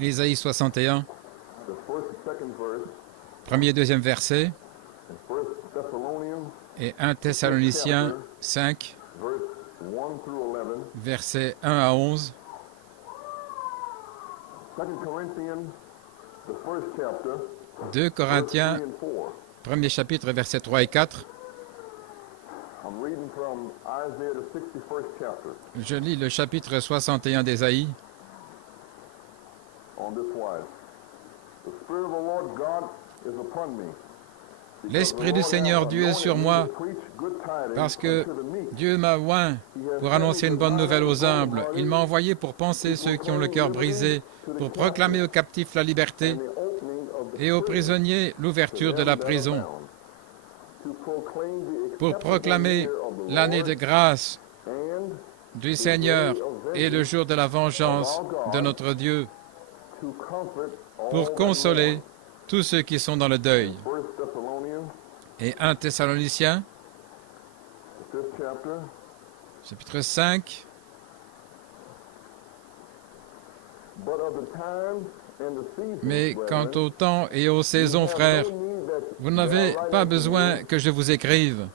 Isaïe 61, premier et deuxième verset, et 1 Thessaloniciens 5, versets 1 à 11, 2 Corinthiens, premier chapitre, versets 3 et 4. Je lis le chapitre 61 d'Ésaïe. L'Esprit du Seigneur Dieu est sur moi, parce que Dieu m'a oint pour annoncer une bonne nouvelle aux humbles. Il m'a envoyé pour panser ceux qui ont le cœur brisé, pour proclamer aux captifs la liberté et aux prisonniers l'ouverture de la prison, pour proclamer l'année de grâce du Seigneur et le jour de la vengeance de notre Dieu, pour consoler tous ceux qui sont dans le deuil. Et 1 Thessaloniciens, chapitre 5, mais quant au temps et aux saisons, frères, vous n'avez pas besoin que je vous écrive,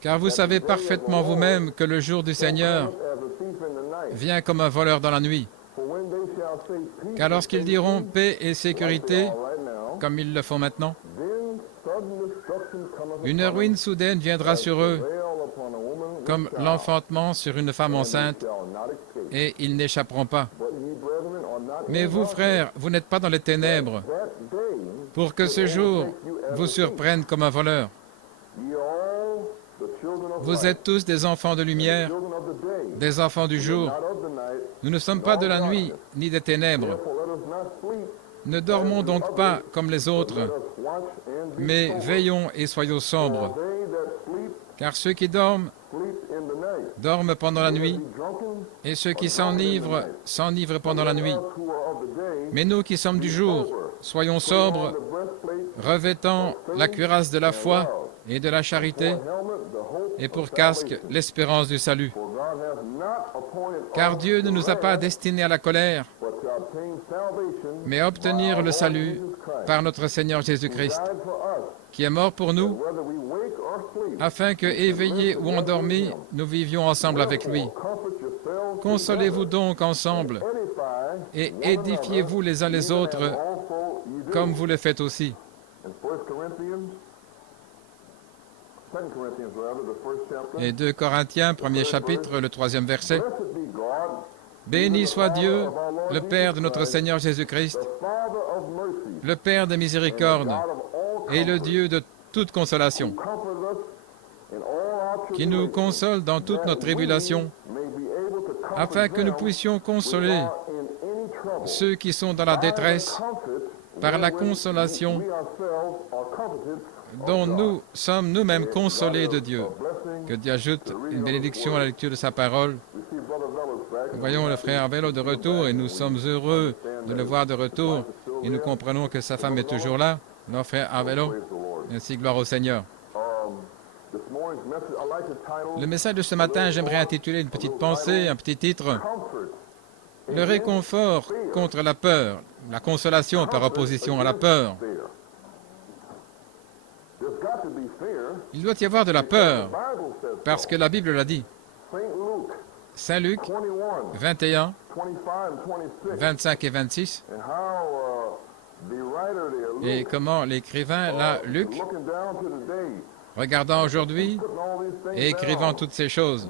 car vous savez parfaitement vous-même que le jour du Seigneur vient comme un voleur dans la nuit. Car lorsqu'ils diront paix et sécurité, comme ils le font maintenant, une ruine soudaine viendra sur eux, comme l'enfantement sur une femme enceinte, et ils n'échapperont pas. Mais vous, frères, vous n'êtes pas dans les ténèbres, pour que ce jour vous surprenne comme un voleur. Vous êtes tous des enfants de lumière, des enfants du jour. Nous ne sommes pas de la nuit, ni des ténèbres. Ne dormons donc pas comme les autres, mais veillons et soyons sombres. Car ceux qui dorment, dorment pendant la nuit, et ceux qui s'enivrent, s'enivrent pendant la nuit. Mais nous qui sommes du jour, soyons sobres, revêtant la cuirasse de la foi et de la charité, et pour casque l'espérance du salut. Car Dieu ne nous a pas destinés à la colère, mais à obtenir le salut par notre Seigneur Jésus-Christ, qui est mort pour nous, afin que, éveillés ou endormis, nous vivions ensemble avec lui. Consolez-vous donc ensemble, et édifiez-vous les uns les autres, comme vous le faites aussi. Et 2 Corinthiens, premier chapitre, le 3e verset. Béni soit Dieu, le Père de notre Seigneur Jésus-Christ, le Père de miséricorde et le Dieu de toute consolation, qui nous console dans toute notre tribulation, afin que nous puissions consoler ceux qui sont dans la détresse par la consolation dont nous sommes nous-mêmes consolés de Dieu. Que Dieu ajoute une bénédiction à la lecture de sa parole. Nous voyons le frère Vélo de retour et nous sommes heureux de le voir de retour et nous comprenons que sa femme est toujours là, notre frère Arvelo. Ainsi, gloire au Seigneur. Le message de ce matin, j'aimerais intituler une petite pensée, un petit titre. Le réconfort contre la peur, la consolation par opposition à la peur. Il doit y avoir de la peur, parce que la Bible l'a dit. Saint Luc 21, 25 et 26. Et comment l'écrivain, là, Luc, regardant aujourd'hui et écrivant toutes ces choses,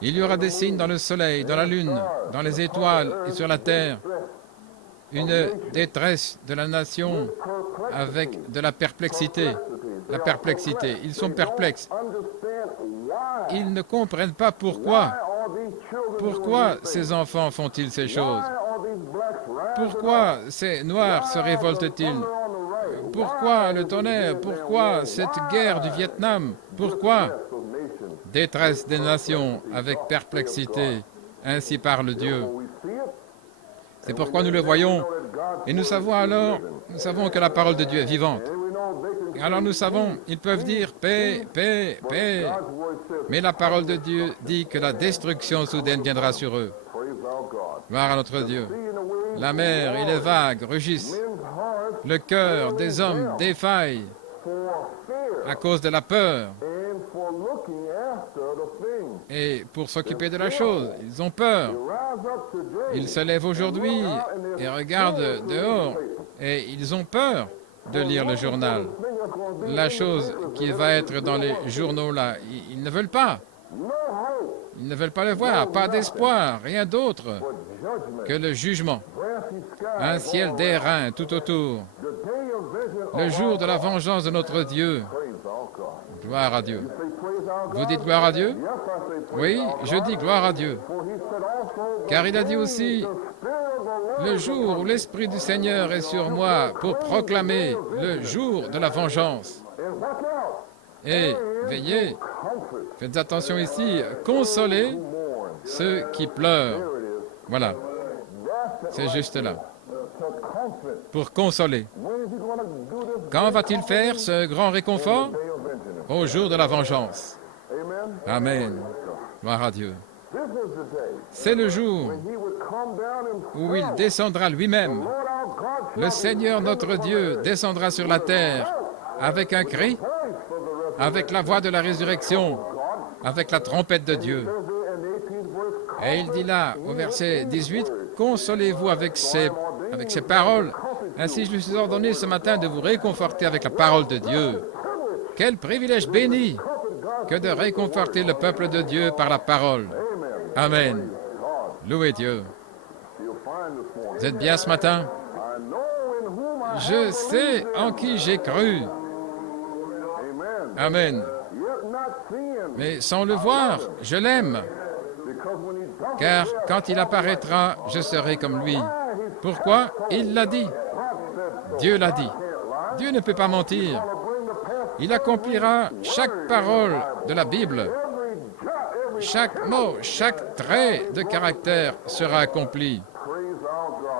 il y aura des signes dans le soleil, dans la lune, dans les étoiles et sur la terre, une détresse de la nation avec de la perplexité. La perplexité. Ils sont perplexes. Ils ne comprennent pas pourquoi. Pourquoi ces enfants font-ils ces choses? Pourquoi ces Noirs se révoltent-ils? Pourquoi le tonnerre? Pourquoi cette guerre du Vietnam? Pourquoi? Détresse des nations avec perplexité. Ainsi parle Dieu. C'est pourquoi nous le voyons. Et nous savons que la parole de Dieu est vivante. Alors nous savons, ils peuvent dire paix, paix, paix. Mais la parole de Dieu dit que la destruction soudaine viendra sur eux. Gloire à notre Dieu. La mer et les vagues rugissent. Le cœur des hommes défaille à cause de la peur. Et pour s'occuper de la chose, ils ont peur. Ils se lèvent aujourd'hui et regardent dehors et ils ont peur de lire le journal. La chose qui va être dans les journaux là, ils ne veulent pas. Ils ne veulent pas le voir, pas d'espoir, rien d'autre que le jugement. Un ciel d'airain tout autour. Le jour de la vengeance de notre Dieu. Gloire à Dieu. Vous dites gloire à Dieu? Oui, je dis gloire à Dieu. Car il a dit aussi, le jour où l'Esprit du Seigneur est sur moi pour proclamer le jour de la vengeance. Et veillez, faites attention ici, consolez ceux qui pleurent. Voilà, c'est juste là. Pour consoler. Quand va-t-il faire ce grand réconfort? Au jour de la vengeance. Amen. Gloire à Dieu. C'est le jour où il descendra lui-même. Le Seigneur notre Dieu descendra sur la terre avec un cri, avec la voix de la résurrection, avec la trompette de Dieu. Et il dit là, au verset 18, « Consolez-vous avec ces paroles. Ainsi je lui suis ordonné ce matin de vous réconforter avec la parole de Dieu. » Quel privilège béni que de réconforter le peuple de Dieu par la parole. Amen. Louez Dieu. Vous êtes bien ce matin? Je sais en qui j'ai cru. Amen. Mais sans le voir, je l'aime. Car quand il apparaîtra, je serai comme lui. Pourquoi? Il l'a dit. Dieu l'a dit. Dieu ne peut pas mentir. Il accomplira chaque parole de la Bible. Chaque mot, chaque trait de caractère sera accompli.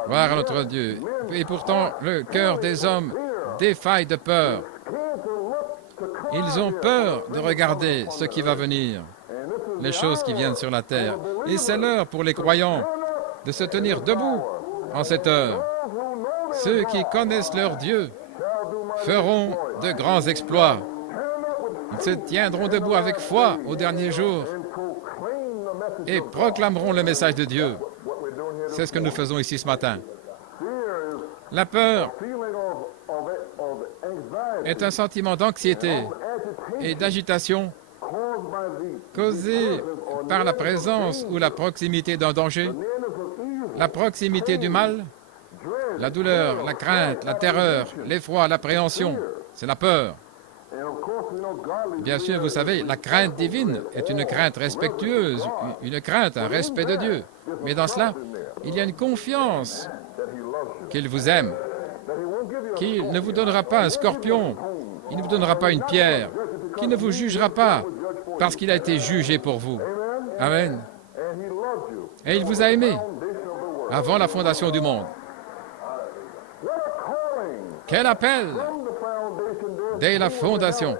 Gloire à notre Dieu. Et pourtant, le cœur des hommes défaille de peur. Ils ont peur de regarder ce qui va venir, les choses qui viennent sur la terre. Et c'est l'heure pour les croyants de se tenir debout en cette heure. Ceux qui connaissent leur Dieu feront de grands exploits. Ils se tiendront debout avec foi au dernier jour et proclameront le message de Dieu. C'est ce que nous faisons ici ce matin. La peur est un sentiment d'anxiété et d'agitation causé par la présence ou la proximité d'un danger, la proximité du mal, la douleur, la crainte, la terreur, l'effroi, l'appréhension, c'est la peur. Bien sûr, vous savez, la crainte divine est une crainte respectueuse, une crainte, un respect de Dieu. Mais dans cela, il y a une confiance qu'il vous aime, qu'il ne vous donnera pas un scorpion, il ne vous donnera pas une pierre, qu'il ne vous jugera pas parce qu'il a été jugé pour vous. Amen. Et il vous a aimé avant la fondation du monde. Quel appel dès la fondation.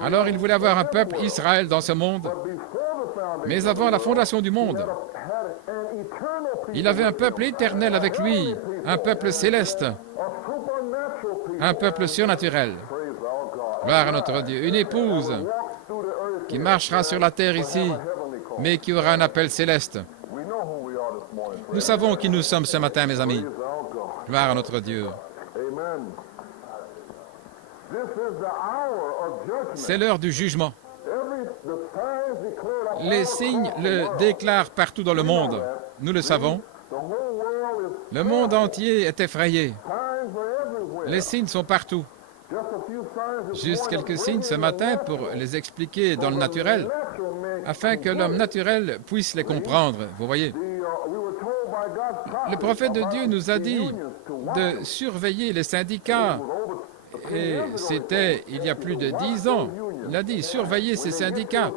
Alors il voulait avoir un peuple Israël dans ce monde, mais avant la fondation du monde, il avait un peuple éternel avec lui, un peuple céleste, un peuple surnaturel. Gloire à notre Dieu. Une épouse qui marchera sur la terre ici, mais qui aura un appel céleste. Nous savons qui nous sommes ce matin, mes amis. Gloire à notre Dieu. C'est l'heure du jugement. Les signes le déclarent partout dans le monde. Nous le savons. Le monde entier est effrayé. Les signes sont partout. Juste quelques signes ce matin pour les expliquer dans le naturel, afin que l'homme naturel puisse les comprendre. Vous voyez? Le prophète de Dieu nous a dit de surveiller les syndicats. Et c'était il y a plus de 10 ans. Il a dit, surveillez ces syndicats.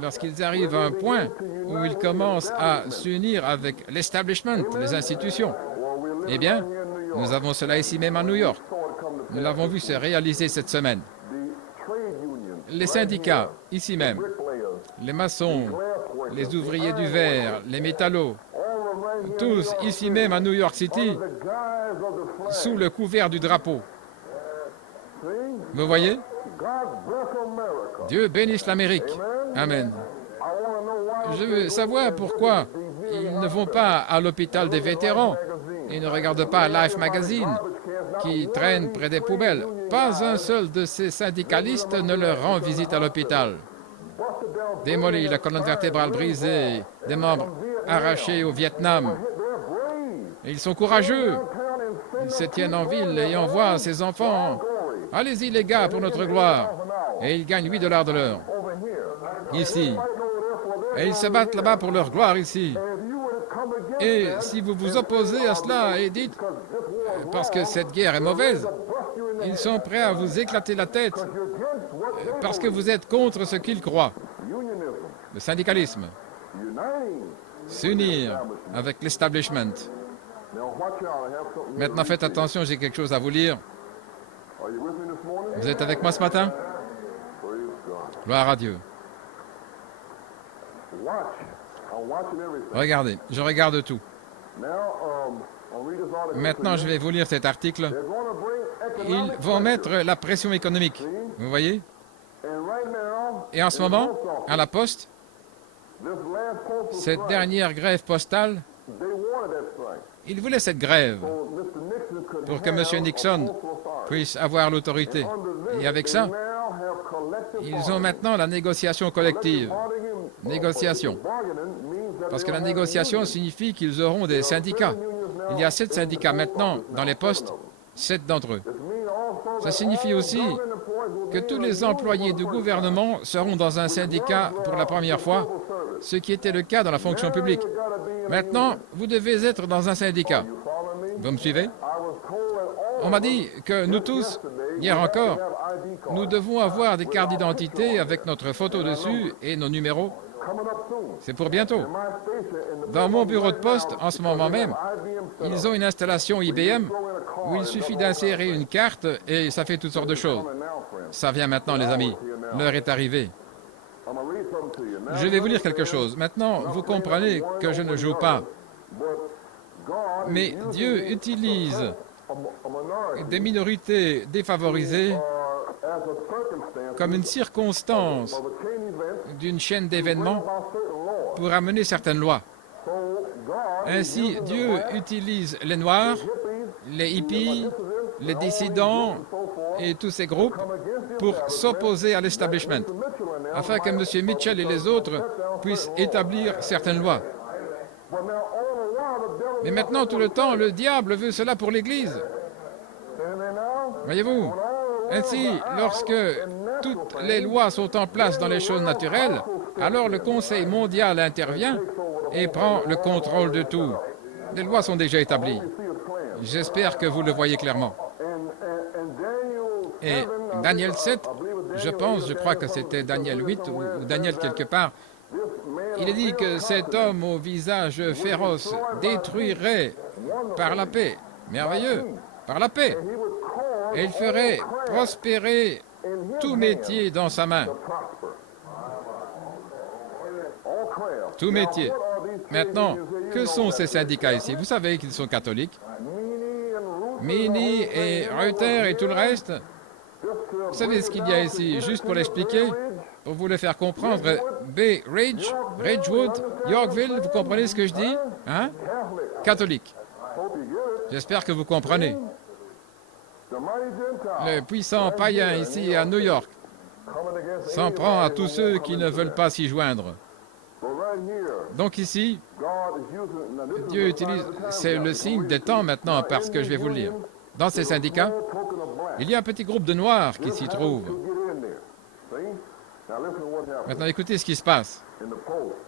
Lorsqu'ils arrivent à un point où ils commencent à s'unir avec l'establishment, les institutions. Eh bien, nous avons cela ici même à New York. Nous l'avons vu se réaliser cette semaine. Les syndicats, ici même, les maçons, les ouvriers du verre, les métallos, tous ici même à New York City, sous le couvert du drapeau. Vous voyez? Dieu bénisse l'Amérique. Amen. Je veux savoir pourquoi ils ne vont pas à l'hôpital des vétérans. Ils ne regardent pas Life Magazine qui traîne près des poubelles. Pas un seul de ces syndicalistes ne leur rend visite à l'hôpital. Démolis, la colonne vertébrale brisée, des membres arrachés au Vietnam. Et ils sont courageux. Ils se tiennent en ville et envoient ses enfants. Allez-y les gars, pour notre gloire. Et ils gagnent $8 de l'heure. Ici. Et ils se battent là-bas pour leur gloire ici. Et si vous vous opposez à cela et dites, parce que cette guerre est mauvaise, ils sont prêts à vous éclater la tête parce que vous êtes contre ce qu'ils croient. Le syndicalisme. S'unir avec l'establishment. Maintenant, faites attention, j'ai quelque chose à vous lire. Vous êtes avec moi ce matin? Gloire à Dieu. Regardez, je regarde tout. Maintenant, je vais vous lire cet article. Ils vont mettre la pression économique. Vous voyez? Et en ce moment, à la Poste, cette dernière grève postale, ils voulaient cette grève pour que M. Nixon puisse avoir l'autorité. Et avec ça, ils ont maintenant la négociation collective. Négociation. Parce que la négociation signifie qu'ils auront des syndicats. Il y a 7 syndicats maintenant dans les postes, 7 d'entre eux. Ça signifie aussi que tous les employés du gouvernement seront dans un syndicat pour la première fois, ce qui était le cas dans la fonction publique. Maintenant, vous devez être dans un syndicat. Vous me suivez? On m'a dit que nous tous, hier encore, nous devons avoir des cartes d'identité avec notre photo dessus et nos numéros. C'est pour bientôt. Dans mon bureau de poste, en ce moment même, ils ont une installation IBM où il suffit d'insérer une carte et ça fait toutes sortes de choses. Ça vient maintenant, les amis. L'heure est arrivée. Je vais vous lire quelque chose. Maintenant, vous comprenez que je ne joue pas. Mais Dieu utilise des minorités défavorisées comme une circonstance d'une chaîne d'événements pour amener certaines lois. Ainsi, Dieu utilise les Noirs, les hippies, les dissidents et tous ces groupes pour s'opposer à l'establishment, afin que M. Mitchell et les autres puissent établir certaines lois. Mais maintenant, tout le temps, le diable veut cela pour l'Église. Voyez-vous? Ainsi, lorsque toutes les lois sont en place dans les choses naturelles, alors le Conseil mondial intervient et prend le contrôle de tout. Les lois sont déjà établies. J'espère que vous le voyez clairement. Et Daniel 7, je crois que c'était Daniel 8 ou Daniel quelque part, il est dit que cet homme au visage féroce détruirait par la paix, merveilleux, par la paix, et il ferait prospérer tout métier dans sa main. Tout métier. Maintenant, que sont ces syndicats ici? Vous savez qu'ils sont catholiques. Mini et Reuters et tout le reste. Vous savez ce qu'il y a ici? Juste pour l'expliquer, pour vous le faire comprendre. Bay Ridge, Ridgewood, Yorkville, vous comprenez ce que je dis? Hein? Catholique. J'espère que vous comprenez. Le puissant païen ici à New York s'en prend à tous ceux qui ne veulent pas s'y joindre. Donc ici, Dieu utilise, c'est le signe des temps maintenant, parce que je vais vous le lire. Dans ces syndicats, il y a un petit groupe de Noirs qui s'y trouvent. Maintenant, écoutez ce qui se passe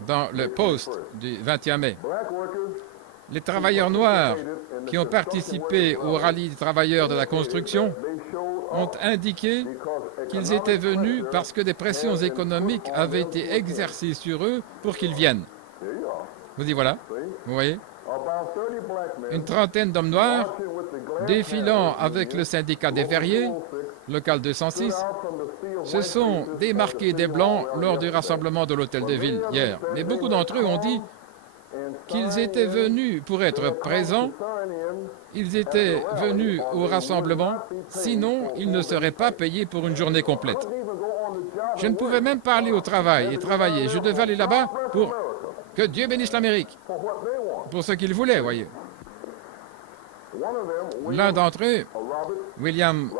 dans le Post du 21 mai. Les travailleurs noirs qui ont participé au rallye des travailleurs de la construction ont indiqué qu'ils étaient venus parce que des pressions économiques avaient été exercées sur eux pour qu'ils viennent. Vous y voilà, vous voyez? Une trentaine d'hommes noirs défilant avec le syndicat des verriers, local 206, se sont démarqués des Blancs lors du rassemblement de l'Hôtel de Ville hier. Mais beaucoup d'entre eux ont dit qu'ils étaient venus pour être présents, ils étaient venus au rassemblement, sinon ils ne seraient pas payés pour une journée complète. Je ne pouvais même pas aller au travail et travailler. Je devais aller là-bas pour que Dieu bénisse l'Amérique, pour ce qu'ils voulaient, voyez. L'un d'entre eux, William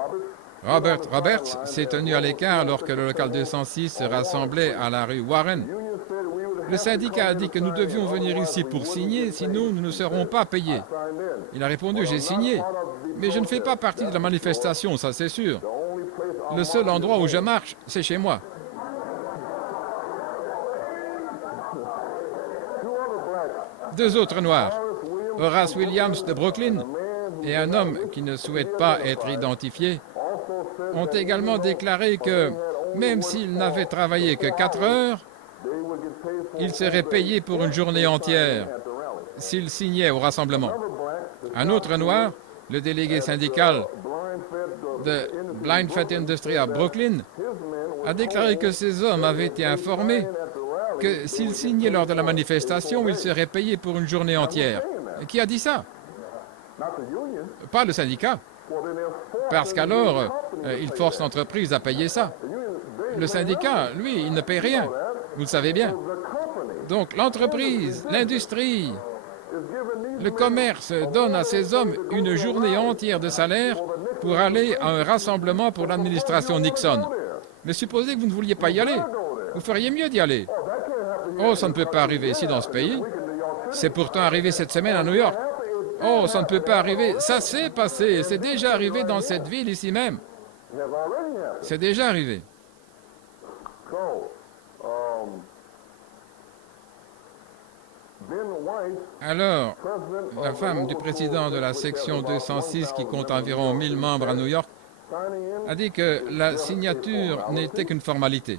Roberts, s'est tenu à l'écart alors que le local 206 se rassemblait à la rue Warren. Le syndicat a dit que nous devions venir ici pour signer, sinon nous ne serons pas payés. Il a répondu, j'ai signé, mais je ne fais pas partie de la manifestation, ça c'est sûr. Le seul endroit où je marche, c'est chez moi. Deux autres Noirs, Horace Williams de Brooklyn et un homme qui ne souhaite pas être identifié, ont également déclaré que même s'ils n'avaient travaillé que 4 heures, ils seraient payés pour une journée entière s'ils signaient au rassemblement. Un autre Noir, le délégué syndical de Blind Fat Industry à Brooklyn, a déclaré que ces hommes avaient été informés que s'ils signaient lors de la manifestation, ils seraient payés pour une journée entière. Qui a dit ça? Pas le syndicat. Parce qu'alors, il force l'entreprise à payer ça. Le syndicat, lui, il ne paye rien. Vous le savez bien. Donc l'entreprise, l'industrie, le commerce donne à ces hommes une journée entière de salaire pour aller à un rassemblement pour l'administration Nixon. Mais supposez que vous ne vouliez pas y aller. Vous feriez mieux d'y aller. Oh, ça ne peut pas arriver ici dans ce pays. C'est pourtant arrivé cette semaine à New York. Oh, ça ne peut pas arriver. Ça s'est passé. C'est déjà arrivé dans cette ville ici même. C'est déjà arrivé. Alors, la femme du président de la section 206, qui compte environ 1000 membres à New York, a dit que la signature n'était qu'une formalité.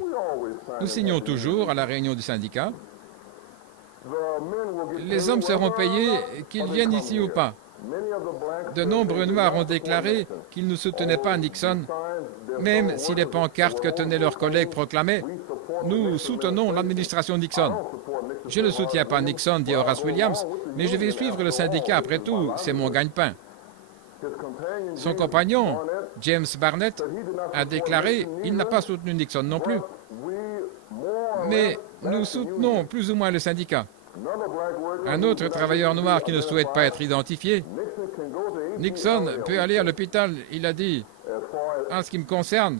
Nous signons toujours à la réunion du syndicat. Les hommes seront payés qu'ils viennent ici ou pas. De nombreux Noirs ont déclaré qu'ils ne soutenaient pas Nixon, même si les pancartes que tenaient leurs collègues proclamaient « Nous soutenons l'administration Nixon ». Je ne soutiens pas Nixon, dit Horace Williams, mais je vais suivre le syndicat, après tout, c'est mon gagne-pain. Son compagnon, James Barnett, a déclaré qu'il n'a pas soutenu Nixon non plus. Mais nous soutenons plus ou moins le syndicat. Un autre travailleur noir qui ne souhaite pas être identifié, Nixon peut aller à l'hôpital, il a dit, en ce qui me concerne,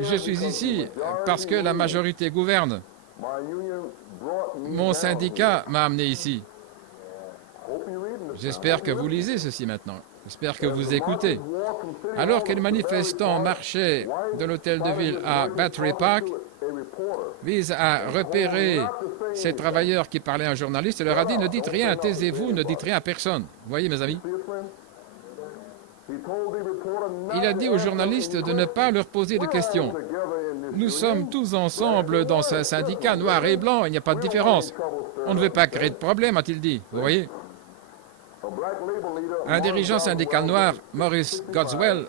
je suis ici parce que la majorité gouverne. Mon syndicat m'a amené ici. J'espère que vous lisez ceci maintenant. J'espère que vous écoutez. Alors que les manifestants marchaient de l'hôtel de ville à Battery Park, vise à repérer ces travailleurs qui parlaient à un journaliste et leur a dit « Ne dites rien, taisez-vous, ne dites rien à personne. » Vous voyez, mes amis? Il a dit aux journalistes de ne pas leur poser de questions. Nous sommes tous ensemble dans ce syndicat, noir et blanc, il n'y a pas de différence. On ne veut pas créer de problème, a-t-il dit. Vous voyez? Un dirigeant syndical noir, Maurice Godswell,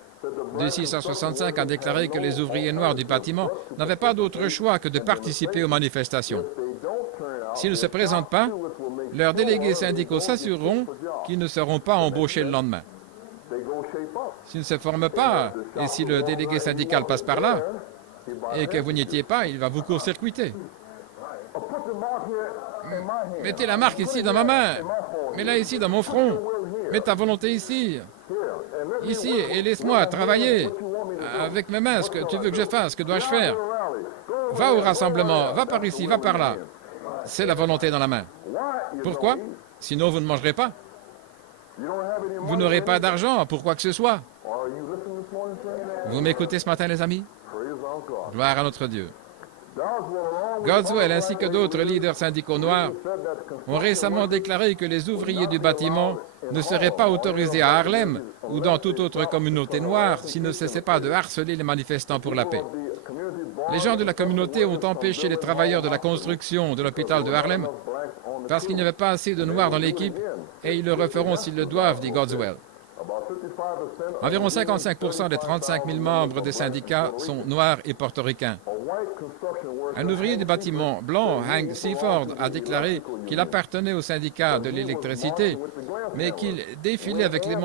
du 665, a déclaré que les ouvriers noirs du bâtiment n'avaient pas d'autre choix que de participer aux manifestations. S'ils ne se présentent pas, leurs délégués syndicaux s'assureront qu'ils ne seront pas embauchés le lendemain. S'ils ne se forment pas, et si le délégué syndical passe par là, et que vous n'y étiez pas, il va vous court-circuiter. Mettez la marque ici dans ma main, mets-la ici dans mon front, mets ta volonté ici, et laisse-moi travailler avec mes mains, ce que tu veux que je fasse, que dois-je faire? Va au rassemblement, va par ici, va par là. C'est la volonté dans la main. Pourquoi? Sinon vous ne mangerez pas. Vous n'aurez pas d'argent pour quoi que ce soit. Vous m'écoutez ce matin, les amis? Gloire à notre Dieu. Godswell ainsi que d'autres leaders syndicaux noirs ont récemment déclaré que les ouvriers du bâtiment ne seraient pas autorisés à Harlem ou dans toute autre communauté noire s'ils ne cessaient pas de harceler les manifestants pour la paix. Les gens de la communauté ont empêché les travailleurs de la construction de l'hôpital de Harlem parce qu'il n'y avait pas assez de noirs dans l'équipe et ils le referont s'ils le doivent, dit Godswell. Environ 55% des 35 000 membres des syndicats sont noirs et portoricains. Un ouvrier du bâtiment blanc, Hank Seaford, a déclaré qu'il appartenait au syndicat de l'électricité, mais qu'il défilait avec les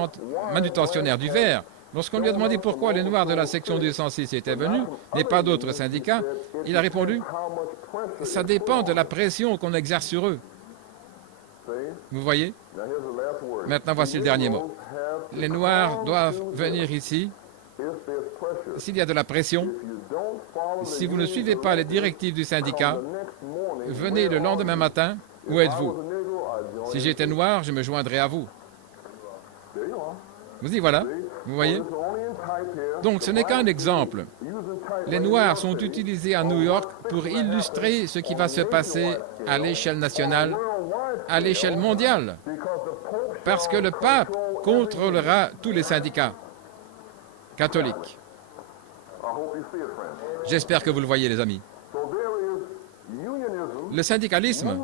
manutentionnaires du verre. Lorsqu'on lui a demandé pourquoi les Noirs de la section 206 étaient venus, mais pas d'autres syndicats, il a répondu « Ça dépend de la pression qu'on exerce sur eux. » Vous voyez? Maintenant, voici le dernier mot. Les Noirs doivent venir ici s'il y a de la pression. Si vous ne suivez pas les directives du syndicat, venez le lendemain matin. Où êtes-vous? Si j'étais noir, je me joindrais à vous. Vous y voilà, vous voyez? Donc ce n'est qu'un exemple. Les Noirs sont utilisés à New York pour illustrer ce qui va se passer à l'échelle nationale, à l'échelle mondiale, parce que le pape contrôlera tous les syndicats catholiques. J'espère que vous le voyez, les amis. Le syndicalisme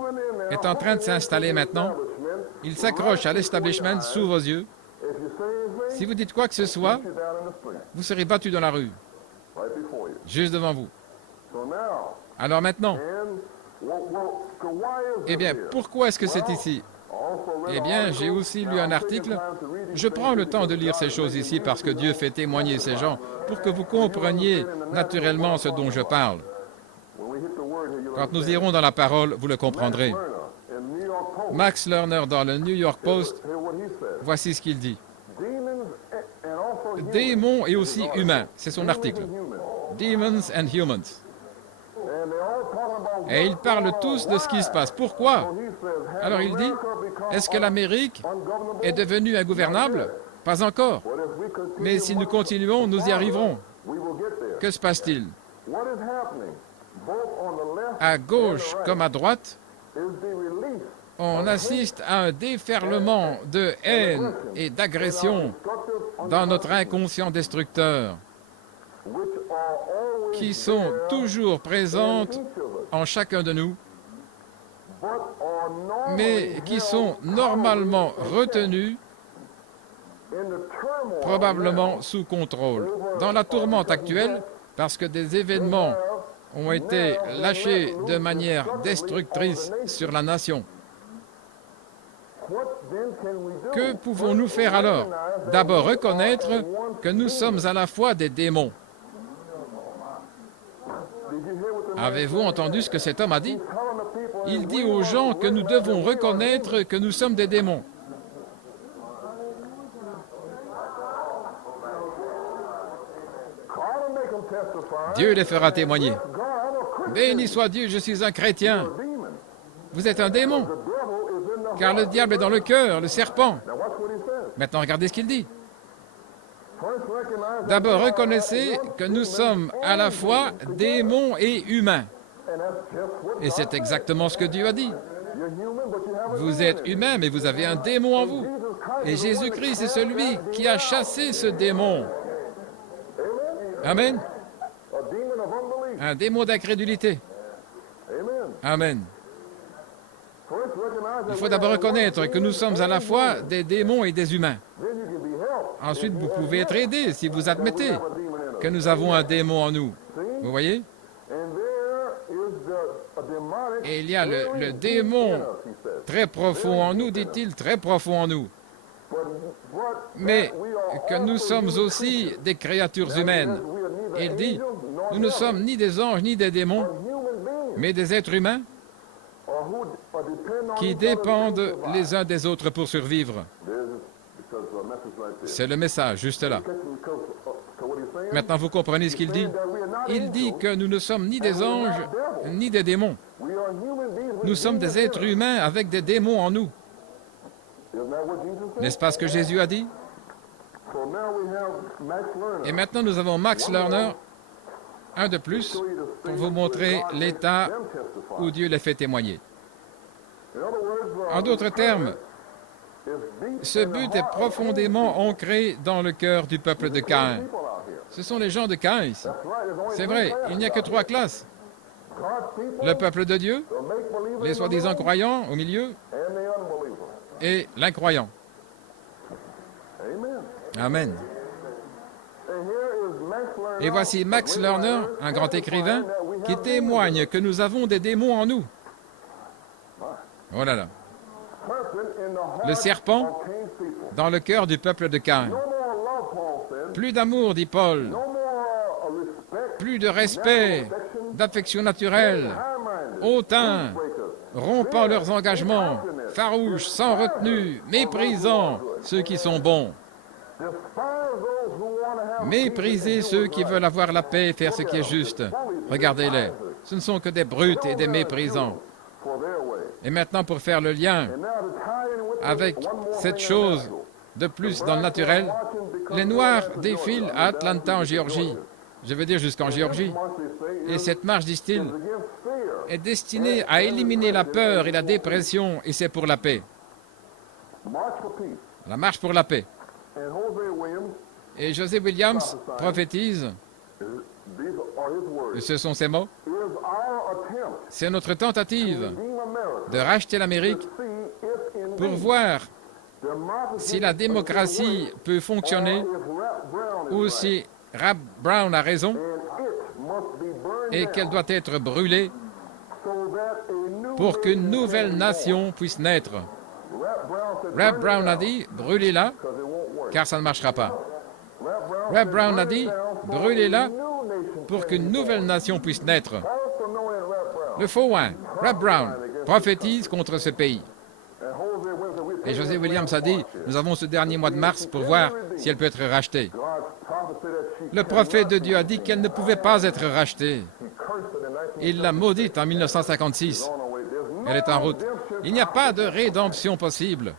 est en train de s'installer maintenant. Il s'accroche à l'establishment sous vos yeux. Si vous dites quoi que ce soit, vous serez battu dans la rue, juste devant vous. Alors maintenant, eh bien, pourquoi est-ce que c'est ici? Eh bien, j'ai aussi lu un article. Je prends le temps de lire ces choses ici parce que Dieu fait témoigner ces gens pour que vous compreniez naturellement ce dont je parle. Quand nous irons dans la parole, vous le comprendrez. Max Lerner dans le New York Post, voici ce qu'il dit. Démons et aussi humains, c'est son article. Demons and Humans. Et ils parlent tous de ce qui se passe. Pourquoi? Alors il dit, est-ce que l'Amérique est devenue ingouvernable? Pas encore. Mais si nous continuons, nous y arriverons. Que se passe-t-il? À gauche comme à droite, on assiste à un déferlement de haine et d'agression dans notre inconscient destructeur, qui sont toujours présentes en chacun de nous, mais qui sont normalement retenues, probablement sous contrôle. Dans la tourmente actuelle, parce que des événements ont été lâchés de manière destructrice sur la nation. Que pouvons-nous faire alors? D'abord reconnaître que nous sommes à la fois des démons. Avez-vous entendu ce que cet homme a dit? Il dit aux gens que nous devons reconnaître que nous sommes des démons. Dieu les fera témoigner. Béni soit Dieu, je suis un chrétien. Vous êtes un démon, car le diable est dans le cœur, le serpent. Maintenant, regardez ce qu'il dit. D'abord, reconnaissez que nous sommes à la fois démons et humains. Et c'est exactement ce que Dieu a dit. Vous êtes humain, mais vous avez un démon en vous. Et Jésus-Christ est celui qui a chassé ce démon. Amen. Un démon d'incrédulité. Amen. Il faut d'abord reconnaître que nous sommes à la fois des démons et des humains. Ensuite, vous pouvez être aidé si vous admettez que nous avons un démon en nous. Vous voyez? Et il y a le démon très profond en nous, dit-il, très profond en nous. Mais que nous sommes aussi des créatures humaines. Et il dit, nous ne sommes ni des anges ni des démons, mais des êtres humains qui dépendent les uns des autres pour survivre. C'est le message, juste là. Maintenant, vous comprenez ce qu'il dit? Il dit que nous ne sommes ni des anges, ni des démons. Nous sommes des êtres humains avec des démons en nous. N'est-ce pas ce que Jésus a dit? Et maintenant, nous avons Max Lerner, un de plus, pour vous montrer l'état où Dieu les fait témoigner. En d'autres termes, ce but est profondément ancré dans le cœur du peuple de Caïn. Ce sont les gens de Caïn ici. C'est vrai, il n'y a que 3 classes. Le peuple de Dieu, les soi-disant croyants au milieu, et l'incroyant. Amen. Et voici Max Lerner, un grand écrivain, qui témoigne que nous avons des démons en nous. Oh là là. Le serpent dans le cœur du peuple de Caïn. Plus d'amour, dit Paul. Plus de respect, d'affection naturelle, hautains, rompant leurs engagements, farouches, sans retenue, méprisant ceux qui sont bons. Méprisez ceux qui veulent avoir la paix et faire ce qui est juste. Regardez-les. Ce ne sont que des brutes et des méprisants. Et maintenant, pour faire le lien avec cette chose de plus dans le naturel, les Noirs défilent à Atlanta, en Géorgie. Je veux dire jusqu'en Géorgie. Et cette marche, disent-ils, est destinée à éliminer la peur et la dépression, et c'est pour la paix. La marche pour la paix. Et José Williams prophétise, et ce sont ses mots, c'est notre tentative de racheter l'Amérique pour voir si la démocratie peut fonctionner ou si Rap Brown a raison et qu'elle doit être brûlée pour qu'une nouvelle nation puisse naître. Rap Brown a dit, brûlez-la, car ça ne marchera pas. Rap Brown a dit, brûlez-la pour qu'une nouvelle nation puisse naître. Le faux un, Rap Brown, prophétise contre ce pays. Et José Williams a dit, nous avons ce dernier mois de mars pour voir si elle peut être rachetée. Le prophète de Dieu a dit qu'elle ne pouvait pas être rachetée. Il l'a maudite en 1956. Elle est en route. Il n'y a pas de rédemption possible.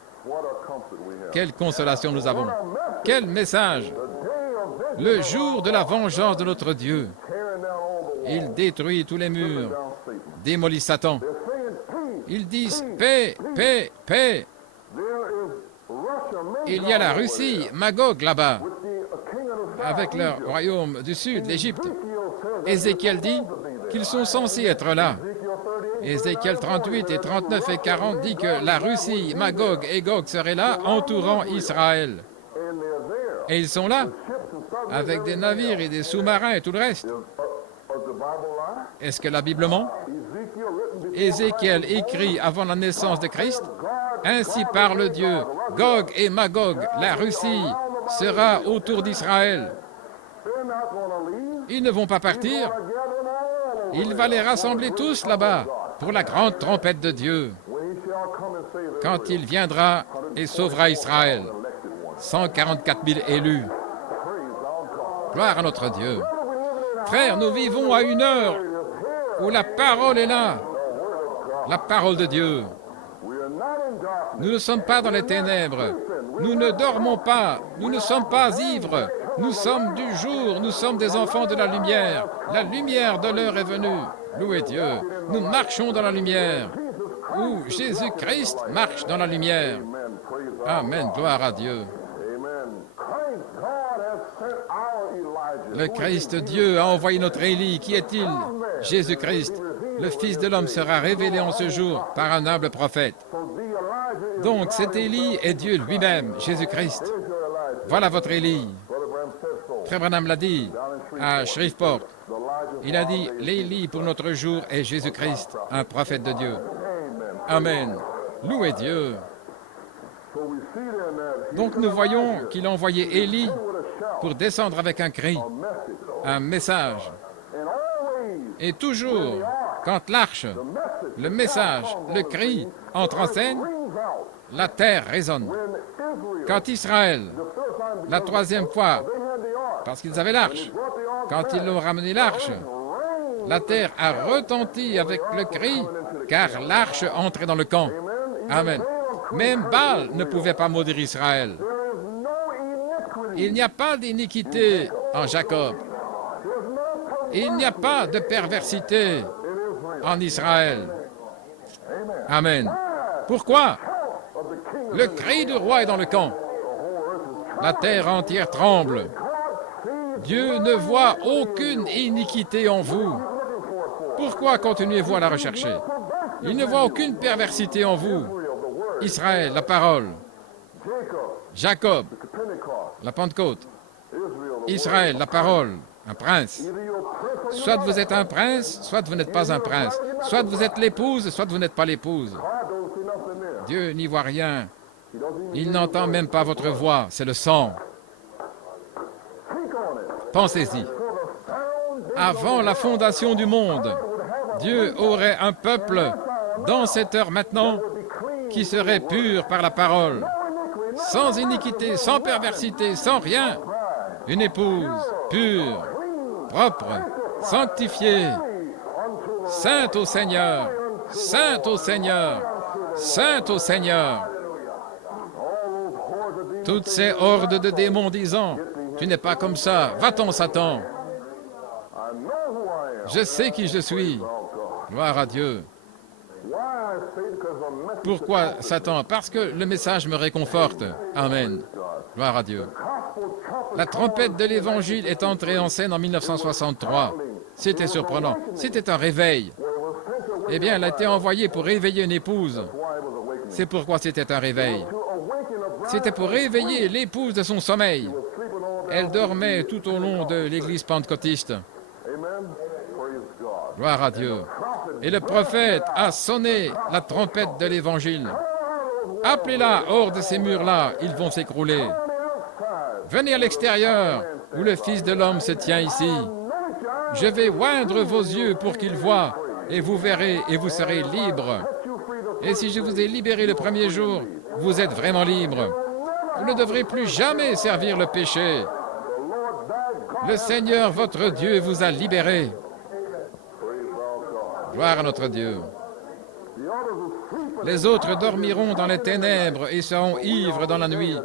Quelle consolation nous avons. Quel message. Le jour de la vengeance de notre Dieu. Il détruit tous les murs, démolit Satan. Ils disent paix, paix, paix. Il y a la Russie, Magog là-bas, avec leur royaume du sud, l'Égypte. Ézéchiel dit qu'ils sont censés être là. Ézéchiel 38 et 39 et 40 dit que la Russie, Magog et Gog seraient là, entourant Israël. Et ils sont là, avec des navires et des sous-marins et tout le reste. Est-ce que la Bible ment? Ézéchiel écrit avant la naissance de Christ, « Ainsi parle Dieu, Gog et Magog, la Russie, sera autour d'Israël. » Ils ne vont pas partir. Il va les rassembler tous là-bas pour la grande trompette de Dieu, quand il viendra et sauvera Israël. 144 000 élus. Gloire à notre Dieu. Frères, nous vivons à une heure où la parole est là, la parole de Dieu. Nous ne sommes pas dans les ténèbres, nous ne dormons pas, nous ne sommes pas ivres, nous sommes du jour, nous sommes des enfants de la lumière de l'heure est venue. Louez Dieu, nous marchons dans la lumière, où Jésus-Christ marche dans la lumière. Amen, gloire à Dieu. Le Christ Dieu a envoyé notre Élie. Qui est-il? Jésus-Christ. Le Fils de l'homme sera révélé en ce jour par un humble prophète. Donc cet Élie est Dieu lui-même, Jésus-Christ. Voilà votre Élie. Frère Branham l'a dit à Shreveport. Il a dit, l'Élie pour notre jour est Jésus-Christ, un prophète de Dieu. Amen. Louez Dieu. Donc nous voyons qu'il a envoyé Élie pour descendre avec un cri, un message. Et toujours, quand l'arche, le message, le cri entre en scène, la terre résonne. Quand Israël, la troisième fois, parce qu'ils avaient l'arche, quand ils l'ont ramené l'arche, la terre a retenti avec le cri, car l'arche entrait dans le camp. Amen. Même Baal ne pouvait pas maudire Israël. Il n'y a pas d'iniquité en Jacob. Il n'y a pas de perversité en Israël. Amen. Pourquoi? Le cri du roi est dans le camp. La terre entière tremble. Dieu ne voit aucune iniquité en vous. Pourquoi continuez-vous à la rechercher? Il ne voit aucune perversité en vous. Israël, la parole. Jacob, la Pentecôte. Israël, la parole. Un prince. Soit vous êtes un prince, soit vous n'êtes pas un prince. Soit vous êtes l'épouse, soit vous n'êtes pas l'épouse. Dieu n'y voit rien. Il n'entend même pas votre voix, c'est le sang. Pensez-y. Avant la fondation du monde, Dieu aurait un peuple, dans cette heure maintenant, qui serait pur par la parole, sans iniquité, sans perversité, sans rien. Une épouse pure, propre, sanctifiée, sainte au Seigneur, sainte au Seigneur, sainte au Seigneur. Toutes ces hordes de démons disant, tu n'es pas comme ça, va-t'en Satan. Je sais qui je suis. Gloire à Dieu. Pourquoi Satan? Parce que le message me réconforte. Amen. Gloire à Dieu. La trompette de l'Évangile est entrée en scène en 1963. C'était surprenant. C'était un réveil. Eh bien, elle a été envoyée pour réveiller une épouse. C'est pourquoi c'était un réveil. C'était pour réveiller l'épouse de son sommeil. Elle dormait tout au long de l'église pentecôtiste. Gloire à Dieu. Et le prophète a sonné la trompette de l'Évangile. Appelez-la hors de ces murs-là, ils vont s'écrouler. Venez à l'extérieur, où le Fils de l'homme se tient ici. Je vais oindre vos yeux pour qu'ils voient, et vous verrez, et vous serez libres. Et si je vous ai libéré le premier jour, vous êtes vraiment libre. Vous ne devrez plus jamais servir le péché. Le Seigneur, votre Dieu, vous a libéré. Gloire à notre Dieu. Les autres dormiront dans les ténèbres et seront ivres dans la nuit.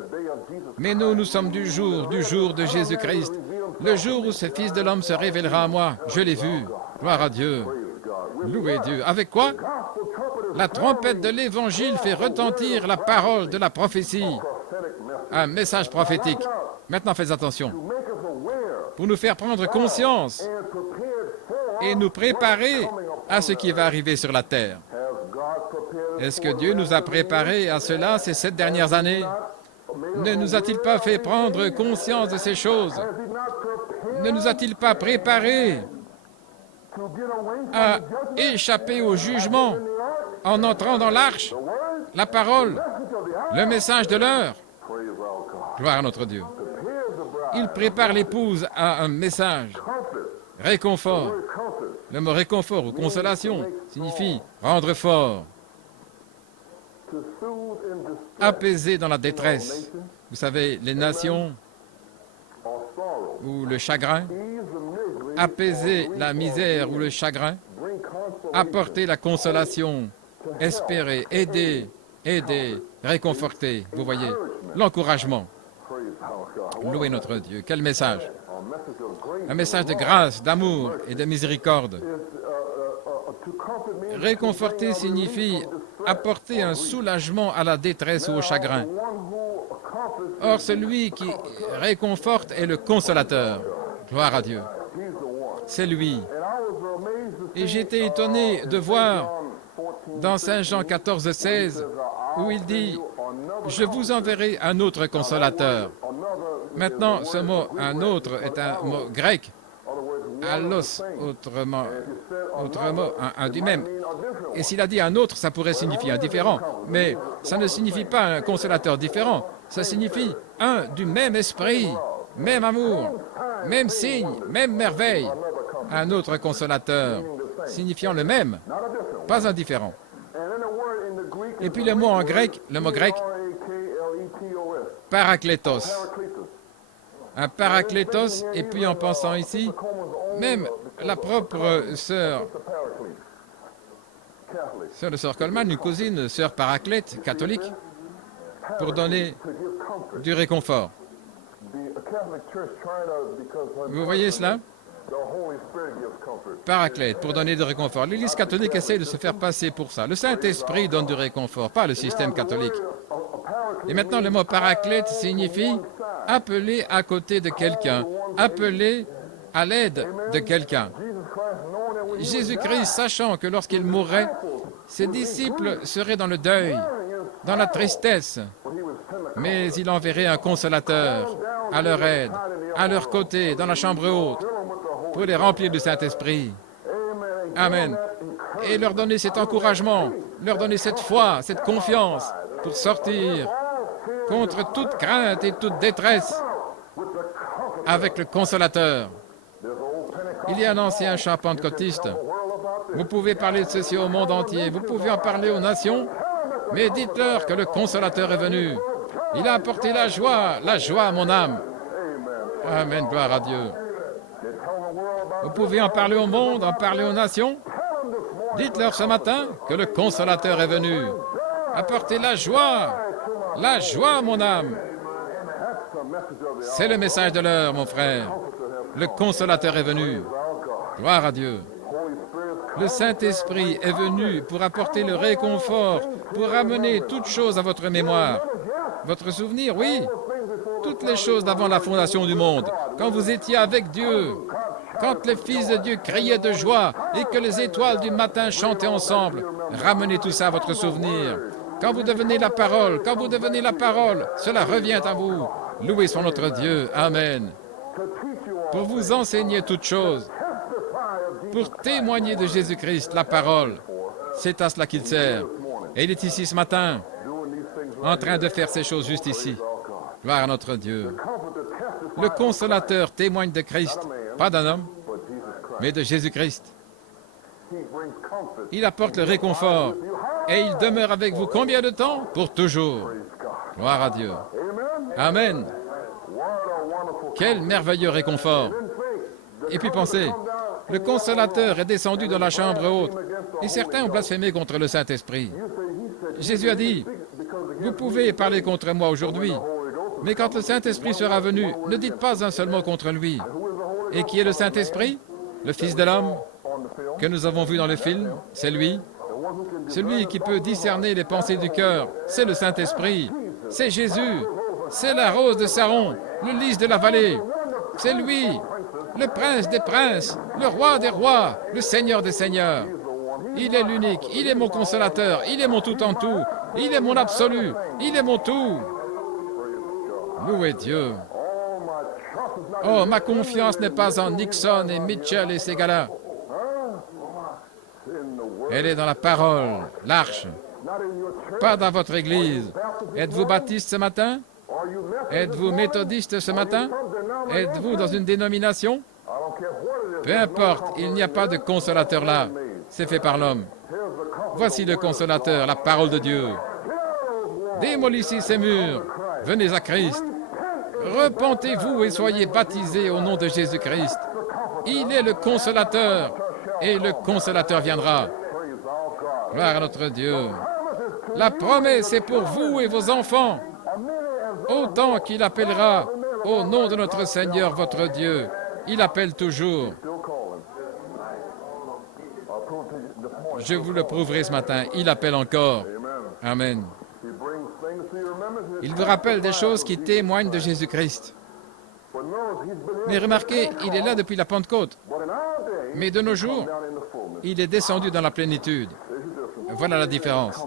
Mais nous, nous sommes du jour de Jésus-Christ. Le jour où ce Fils de l'homme se révélera à moi, je l'ai vu. Gloire à Dieu. Louez Dieu. Avec quoi? La trompette de l'Évangile fait retentir la parole de la prophétie. Un message prophétique. Maintenant, faites attention. Pour nous faire prendre conscience et nous préparer à ce qui va arriver sur la terre. Est-ce que Dieu nous a préparés à cela ces 7 dernières années? Ne nous a-t-il pas fait prendre conscience de ces choses? Ne nous a-t-il pas préparés à échapper au jugement en entrant dans l'arche, la parole, le message de l'heure? Gloire à notre Dieu. Il prépare l'épouse à un message. Réconfort. Le mot réconfort ou consolation signifie rendre fort. Apaiser dans la détresse. Vous savez, les nations ou le chagrin. Apaiser la misère ou le chagrin. Apporter la consolation. Espérer, aider, réconforter. Vous voyez, l'encouragement. Louez notre Dieu. Quel message! Un message de grâce, d'amour et de miséricorde. Réconforter signifie apporter un soulagement à la détresse ou au chagrin. Or, celui qui réconforte est le consolateur. Gloire à Dieu. C'est lui. Et j'étais étonné de voir dans Saint Jean 14, 16, où il dit « Je vous enverrai un autre consolateur ». Maintenant, ce mot « un autre » est un mot grec, « allos », autrement, un du même. Et s'il a dit un autre, ça pourrait signifier un différent. Mais ça ne signifie pas un consolateur différent. Ça signifie un du même esprit, même amour, même signe, même merveille. Un autre consolateur, signifiant le même, pas un différent. Et puis le mot grec, parakletos. Un parakletos, et puis en pensant ici, même la propre sœur de sœur Coleman, une cousine, sœur Paraclète, catholique, pour donner du réconfort. Vous voyez cela? Paraclète, pour donner du réconfort. L'Église catholique essaie de se faire passer pour ça. Le Saint-Esprit donne du réconfort, pas le système catholique. Et maintenant, le mot paraclète signifie appeler à côté de quelqu'un, appeler à l'aide de quelqu'un. Jésus-Christ, sachant que lorsqu'il mourrait, ses disciples seraient dans le deuil, dans la tristesse, mais il enverrait un consolateur à leur aide, à leur côté, dans la chambre haute, pour les remplir du Saint-Esprit. Amen. Et leur donner cet encouragement, leur donner cette foi, cette confiance pour sortir contre toute crainte et toute détresse avec le Consolateur. Il y a un ancien chant pentecôtiste. Vous pouvez parler de ceci au monde entier, vous pouvez en parler aux nations, mais dites-leur que le Consolateur est venu. Il a apporté la joie à mon âme. Amen, gloire à Dieu. Vous pouvez en parler au monde, en parler aux nations. Dites-leur ce matin que le Consolateur est venu. Apportez la joie à mon âme. C'est le message de l'heure, mon frère. Le Consolateur est venu. Gloire à Dieu. Le Saint-Esprit est venu pour apporter le réconfort, pour ramener toutes choses à votre mémoire. Votre souvenir, oui. Toutes les choses d'avant la fondation du monde. Quand vous étiez avec Dieu, quand les fils de Dieu criaient de joie et que les étoiles du matin chantaient ensemble, ramenez tout ça à votre souvenir. Quand vous devenez la parole, cela revient à vous. Loué soit notre Dieu. Amen. Pour vous enseigner toutes choses, pour témoigner de Jésus-Christ, la parole. C'est à cela qu'il sert. Et il est ici ce matin, en train de faire ces choses juste ici. Gloire à notre Dieu. Le Consolateur témoigne de Christ, pas d'un homme, mais de Jésus-Christ. Il apporte le réconfort et il demeure avec vous combien de temps? Pour toujours. Gloire à Dieu. Amen. Quel merveilleux réconfort. Et puis pensez, le Consolateur est descendu dans la chambre haute et certains ont blasphémé contre le Saint-Esprit. Jésus a dit, vous pouvez parler contre moi aujourd'hui, mais quand le Saint-Esprit sera venu, ne dites pas un seul mot contre lui. Et qui est le Saint-Esprit? Le Fils de l'homme que nous avons vu dans le film, c'est lui. Celui qui peut discerner les pensées du cœur, c'est le Saint-Esprit. C'est Jésus. C'est la rose de Saron, le lys de la vallée. C'est lui, le prince des princes, le roi des rois, le seigneur des seigneurs. Il est l'unique, il est mon consolateur, il est mon tout en tout, il est mon absolu, il est mon tout. Louez Dieu. Oh, ma confiance n'est pas en Nixon et Mitchell et ces gars-là. Elle est dans la parole, l'arche, pas dans votre église. Êtes-vous baptiste ce matin? Êtes-vous méthodiste ce matin? Êtes-vous dans une dénomination? Peu importe, il n'y a pas de consolateur là. C'est fait par l'homme. Voici le consolateur, la parole de Dieu. Démolissez ces murs. Venez à Christ. Repentez-vous et soyez baptisés au nom de Jésus-Christ. Il est le consolateur et le consolateur viendra. Gloire à notre Dieu. La promesse est pour vous et vos enfants. Autant qu'il appellera au nom de notre Seigneur, votre Dieu. Il appelle toujours. Je vous le prouverai ce matin. Il appelle encore. Amen. Il vous rappelle des choses qui témoignent de Jésus-Christ. Mais remarquez, il est là depuis la Pentecôte. Mais de nos jours, il est descendu dans la plénitude. Voilà la différence.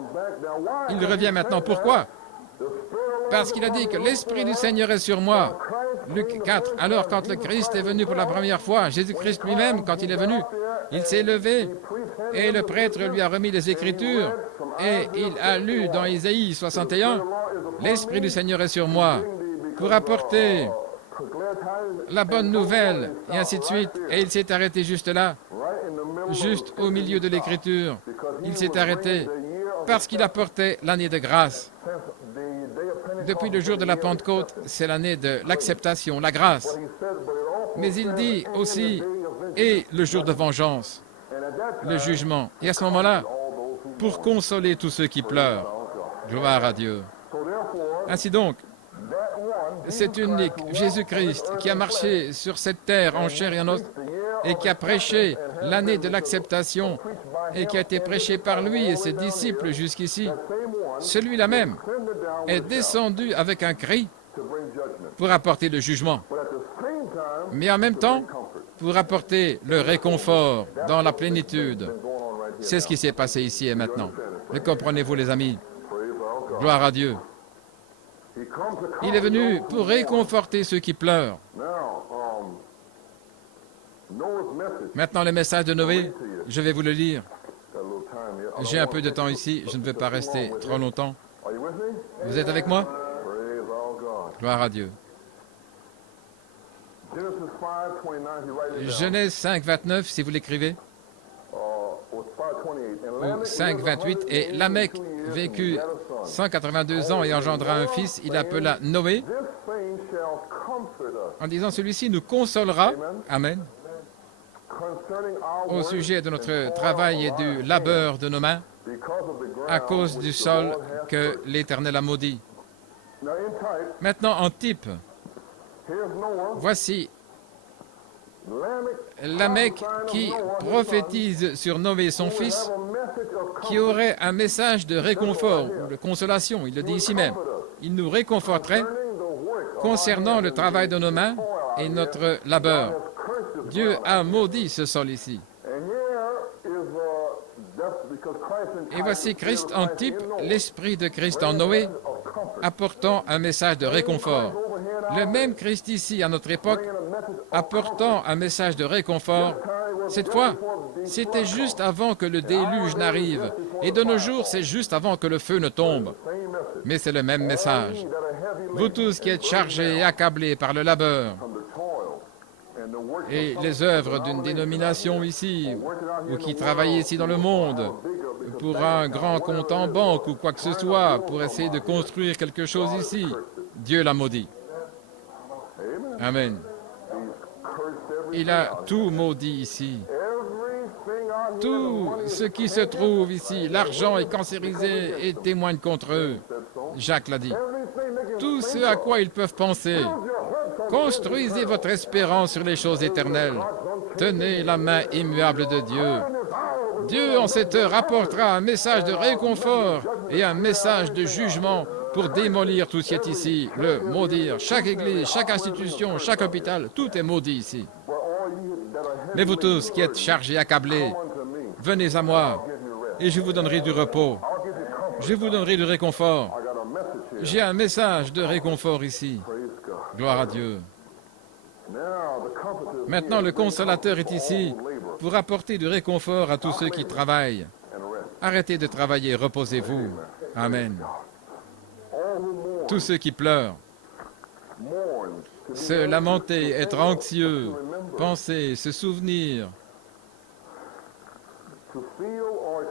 Il revient maintenant. Pourquoi? Parce qu'il a dit que l'Esprit du Seigneur est sur moi. Luc 4. Alors, quand le Christ est venu pour la première fois, Jésus-Christ lui-même, quand il est venu, il s'est levé et le prêtre lui a remis les Écritures et il a lu dans Isaïe 61, « L'Esprit du Seigneur est sur moi pour apporter la bonne nouvelle, et ainsi de suite. » Et il s'est arrêté juste là, juste au milieu de l'Écriture. Il s'est arrêté parce qu'il apportait l'année de grâce. Depuis le jour de la Pentecôte, c'est l'année de l'acceptation, la grâce. Mais il dit aussi, et le jour de vengeance, le jugement. Et à ce moment-là, pour consoler tous ceux qui pleurent. Gloire à Dieu. Ainsi donc, c'est unique, Jésus-Christ, qui a marché sur cette terre en chair et en os, et qui a prêché l'année de l'acceptation, et qui a été prêché par lui et ses disciples jusqu'ici, celui-là même est descendu avec un cri pour apporter le jugement, mais en même temps pour apporter le réconfort dans la plénitude. C'est ce qui s'est passé ici et maintenant. Le comprenez-vous, les amis? Gloire à Dieu. Il est venu pour réconforter ceux qui pleurent. Maintenant, le message de Noé, je vais vous le lire. J'ai un peu de temps ici, je ne veux pas rester trop longtemps. Vous êtes avec moi? Gloire à Dieu. Genèse 5, 29, si vous l'écrivez. Ou 5, 28. Et Lamech vécut 182 ans et engendra un fils. Il appela Noé, en disant, celui-ci nous consolera. Amen. Au sujet de notre travail et du labeur de nos mains, à cause du sol que l'Éternel a maudit. Maintenant, en type, voici Lamech qui prophétise sur Noé son fils, qui aurait un message de réconfort ou de consolation. Il le dit ici même. Il nous réconforterait concernant le travail de nos mains et notre labeur. Dieu a maudit ce sol ici. Et voici Christ en type, l'Esprit de Christ en Noé, apportant un message de réconfort. Le même Christ ici, à notre époque, apportant un message de réconfort. Cette fois, c'était juste avant que le déluge n'arrive. Et de nos jours, c'est juste avant que le feu ne tombe. Mais c'est le même message. Vous tous qui êtes chargés et accablés par le labeur, et les œuvres d'une dénomination ici, ou qui travaillent ici dans le monde, pour un grand compte en banque ou quoi que ce soit, pour essayer de construire quelque chose ici, Dieu l'a maudit. Amen. Il a tout maudit ici. Tout ce qui se trouve ici, l'argent est cancérisé et témoigne contre eux. Jacques l'a dit. Tout ce à quoi ils peuvent penser. Construisez votre espérance sur les choses éternelles. Tenez la main immuable de Dieu. Dieu, en cette heure, apportera un message de réconfort et un message de jugement pour démolir tout ce qui est ici, le maudire. Chaque église, chaque institution, chaque hôpital, tout est maudit ici. Mais vous tous qui êtes chargés, accablés, venez à moi et je vous donnerai du repos. Je vous donnerai du réconfort. J'ai un message de réconfort ici. Gloire à Dieu. Maintenant, le consolateur est ici pour apporter du réconfort à tous ceux qui travaillent. Arrêtez de travailler, reposez-vous. Amen. Tous ceux qui pleurent, se lamenter, être anxieux, penser, se souvenir,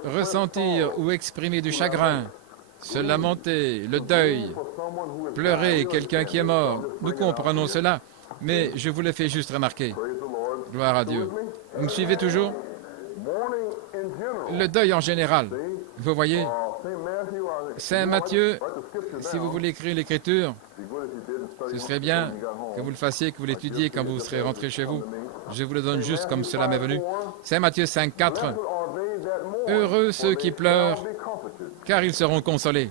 ressentir ou exprimer du chagrin, se lamenter, le deuil, pleurer quelqu'un qui est mort. Nous comprenons cela, mais je vous le fais juste remarquer. Gloire à Dieu. Vous me suivez toujours? Le deuil en général. Vous voyez, Saint Matthieu, si vous voulez écrire l'Écriture, ce serait bien que vous le fassiez, que vous l'étudiez quand vous serez rentré chez vous. Je vous le donne juste comme cela m'est venu. Saint Matthieu 5, 4. Heureux ceux qui pleurent, car ils seront consolés.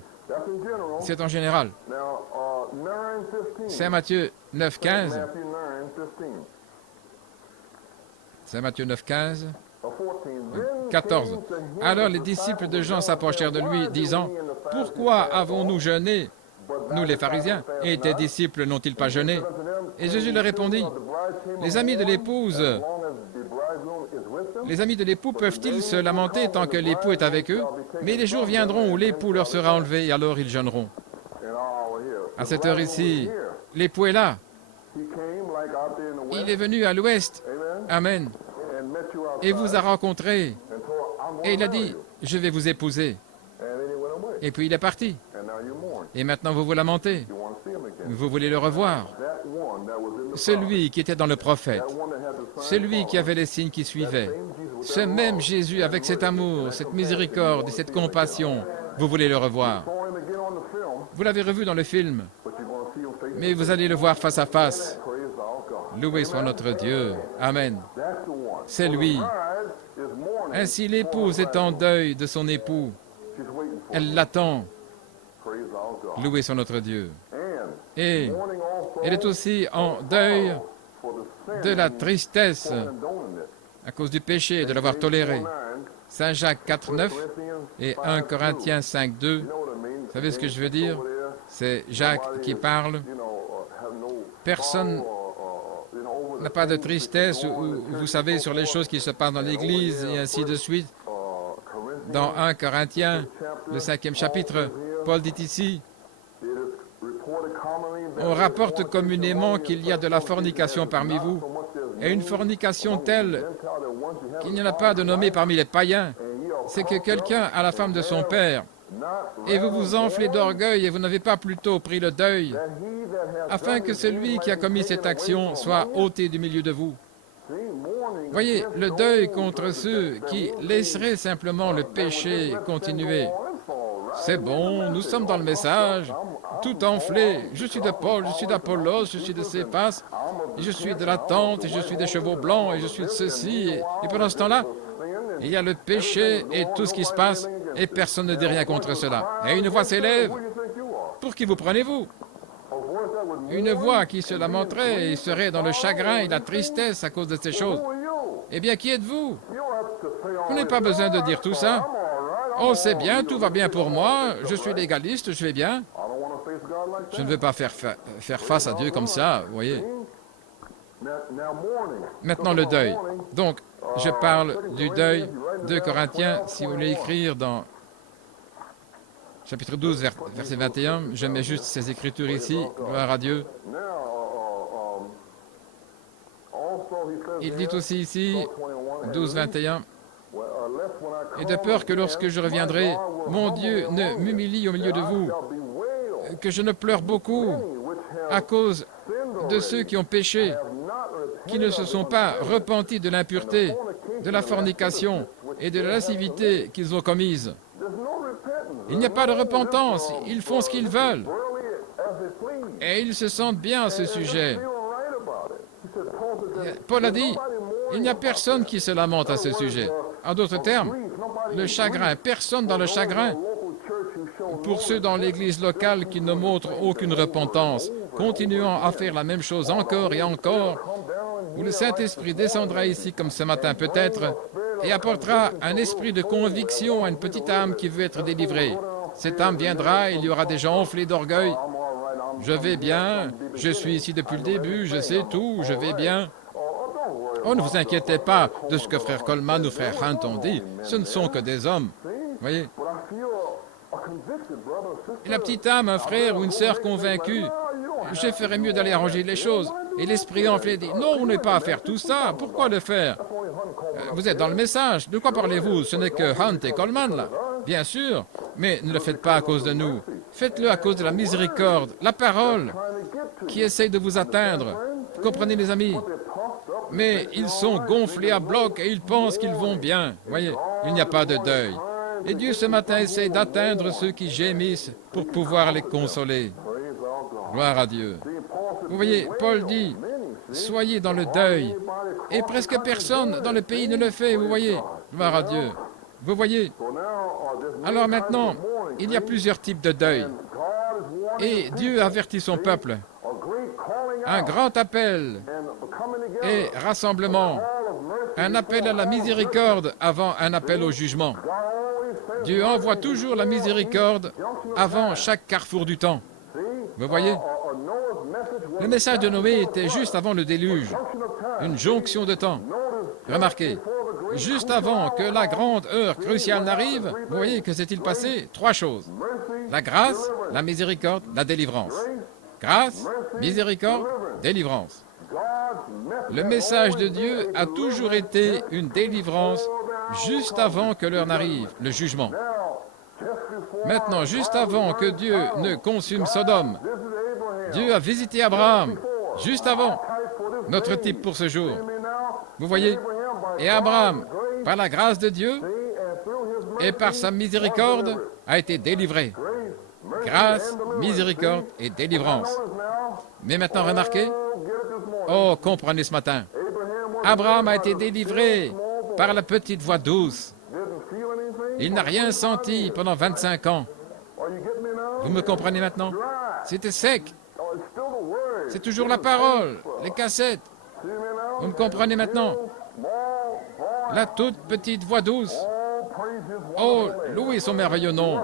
C'est en général. Saint Matthieu 9, 15. Saint Matthieu 9, 15. 14. Alors les disciples de Jean s'approchèrent de lui, disant, « Pourquoi avons-nous jeûné, nous les pharisiens, et tes disciples n'ont-ils pas jeûné ?» Et Jésus leur répondit, « Les amis de l'époux peuvent-ils se lamenter tant que l'époux est avec eux? Mais les jours viendront où l'époux leur sera enlevé, et alors ils jeûneront. » À cette heure ici, l'époux est là. Il est venu à l'ouest. Amen. Et vous a rencontré. Et il a dit, je vais vous épouser. Et puis il est parti. Et maintenant vous vous lamentez. Vous voulez le revoir. Celui qui était dans le prophète. Celui qui avait les signes qui suivaient. Ce même Jésus avec cet amour, cette miséricorde et cette compassion. Vous voulez le revoir. Vous l'avez revu dans le film. Mais vous allez le voir face à face. Loué soit notre Dieu. Amen. C'est lui. Ainsi l'épouse est en deuil de son époux. Elle l'attend. Loué soit notre Dieu. Et elle est aussi en deuil de la tristesse à cause du péché, de l'avoir toléré. Saint Jacques 4, 9 et 1 Corinthiens 5, 2. Vous savez ce que je veux dire? C'est Jacques qui parle. Personne n'a pas de tristesse, ou vous savez, sur les choses qui se passent dans l'Église, et ainsi de suite. Dans 1 Corinthiens, le 5e chapitre, Paul dit ici, on rapporte communément qu'il y a de la fornication parmi vous, et une fornication telle qu'il n'y en a pas de nommée parmi les païens. C'est que quelqu'un a la femme de son père, et vous vous enflez d'orgueil, et vous n'avez pas plutôt pris le deuil, afin que celui qui a commis cette action soit ôté du milieu de vous. Voyez, le deuil contre ceux qui laisseraient simplement le péché continuer. C'est bon, nous sommes dans le message, tout enflé. Je suis de Paul, je suis d'Apollos, je suis de Céphas, je suis de la tente, et je suis des chevaux blancs, et je suis de ceci. Et pendant ce temps-là, il y a le péché et tout ce qui se passe, et personne ne dit rien contre cela. Et une voix s'élève. Pour qui vous prenez-vous? Une voix qui se lamenterait et serait dans le chagrin et la tristesse à cause de ces choses. Eh bien, qui êtes-vous? Vous n'avez pas besoin de dire tout ça. Oh, c'est bien, tout va bien pour moi, je suis légaliste, je vais bien. Je ne veux pas faire face à Dieu comme ça, vous voyez. Maintenant, le deuil. Donc, je parle du deuil de Corinthiens, si vous voulez écrire dans chapitre 12, verset 21, je mets juste ces écritures ici, gloire à Dieu. Il dit aussi ici, 12, 21, et de peur que lorsque je reviendrai, mon Dieu ne m'humilie au milieu de vous, que je ne pleure beaucoup à cause de ceux qui ont péché, qui ne se sont pas repentis de l'impureté, de la fornication et de la lascivité qu'ils ont commises. Il n'y a pas de repentance, ils font ce qu'ils veulent. Et ils se sentent bien à ce sujet. Paul a dit, il n'y a personne qui se lamente à ce sujet. En d'autres termes, le chagrin, personne dans le chagrin. Pour ceux dans l'Église locale qui ne montrent aucune repentance, continuant à faire la même chose encore et encore, où le Saint-Esprit descendra ici comme ce matin peut-être, et apportera un esprit de conviction à une petite âme qui veut être délivrée. Cette âme viendra, il y aura des gens enflés d'orgueil. Je vais bien, je suis ici depuis le début, je sais tout, je vais bien. Oh, ne vous inquiétez pas de ce que frère Coleman ou frère Hunt ont dit, ce ne sont que des hommes. Voyez. Et la petite âme, un frère ou une sœur convaincue, je ferais mieux d'aller arranger les choses. Et l'esprit enflé dit, non, on n'est pas à faire tout ça, pourquoi le faire? Vous êtes dans le message, de quoi parlez-vous? Ce n'est que Hunt et Coleman, là. Bien sûr, mais ne le faites pas à cause de nous. Faites-le à cause de la miséricorde, la parole qui essaye de vous atteindre. Vous comprenez, mes amis? Mais ils sont gonflés à bloc et ils pensent qu'ils vont bien. Voyez, il n'y a pas de deuil. Et Dieu ce matin essaie d'atteindre ceux qui gémissent pour pouvoir les consoler. Gloire à Dieu. Vous voyez, Paul dit, soyez dans le deuil. Et presque personne dans le pays ne le fait, vous voyez. Gloire à Dieu. Vous voyez. Alors maintenant, il y a plusieurs types de deuil. Et Dieu avertit son peuple. Un grand appel et rassemblement. Un appel à la miséricorde avant un appel au jugement. Dieu envoie toujours la miséricorde avant chaque carrefour du temps. Vous voyez? Le message de Noé était juste avant le déluge, une jonction de temps. Remarquez, juste avant que la grande heure cruciale n'arrive, vous voyez que s'est-il passé? Trois choses. La grâce, la miséricorde, la délivrance. Grâce, miséricorde, délivrance. Le message de Dieu a toujours été une délivrance juste avant que l'heure n'arrive, le jugement. Maintenant, juste avant que Dieu ne consume Sodome, Dieu a visité Abraham, juste avant, notre type pour ce jour. Vous voyez? Et Abraham, par la grâce de Dieu et par sa miséricorde, a été délivré. Grâce, miséricorde et délivrance. Mais maintenant, remarquez, oh, comprenez ce matin, Abraham a été délivré par la petite voix douce. Il n'a rien senti pendant 25 ans. Vous me comprenez maintenant? C'était sec. C'est toujours la parole, les cassettes. Vous me comprenez maintenant? La toute petite voix douce. Oh, louez son merveilleux nom.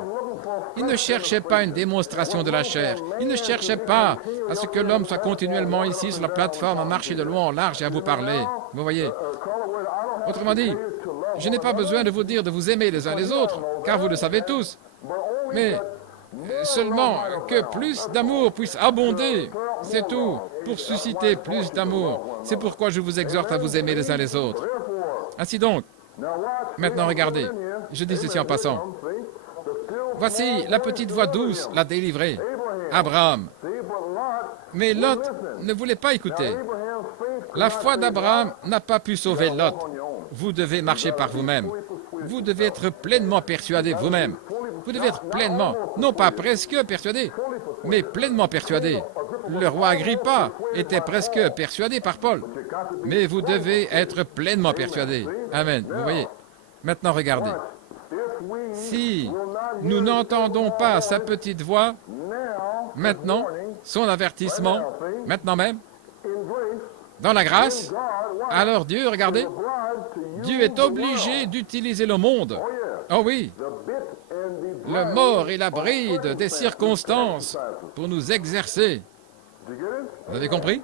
Il ne cherchait pas une démonstration de la chair. Il ne cherchait pas à ce que l'homme soit continuellement ici sur la plateforme à marcher de long en large et à vous parler. Vous voyez? Autrement dit, je n'ai pas besoin de vous dire de vous aimer les uns les autres, car vous le savez tous. Mais seulement que plus d'amour puisse abonder, c'est tout, pour susciter plus d'amour. C'est pourquoi je vous exhorte à vous aimer les uns les autres. Ainsi donc, maintenant regardez, je dis ceci en passant. Voici la petite voix douce l'a délivré, Abraham. Mais Lot ne voulait pas écouter. La foi d'Abraham n'a pas pu sauver Lot. Vous devez marcher par vous-même. Vous devez être pleinement persuadé vous-même. Vous devez être pleinement, non pas presque persuadé, mais pleinement persuadé. Le roi Agrippa était presque persuadé par Paul. Mais vous devez être pleinement persuadé. Amen. Vous voyez? Maintenant, regardez. Si nous n'entendons pas sa petite voix, maintenant, son avertissement, maintenant même, dans la grâce, alors Dieu, regardez, Dieu est obligé d'utiliser le monde. Oh oui, le mort et la bride des circonstances pour nous exercer. Vous avez compris?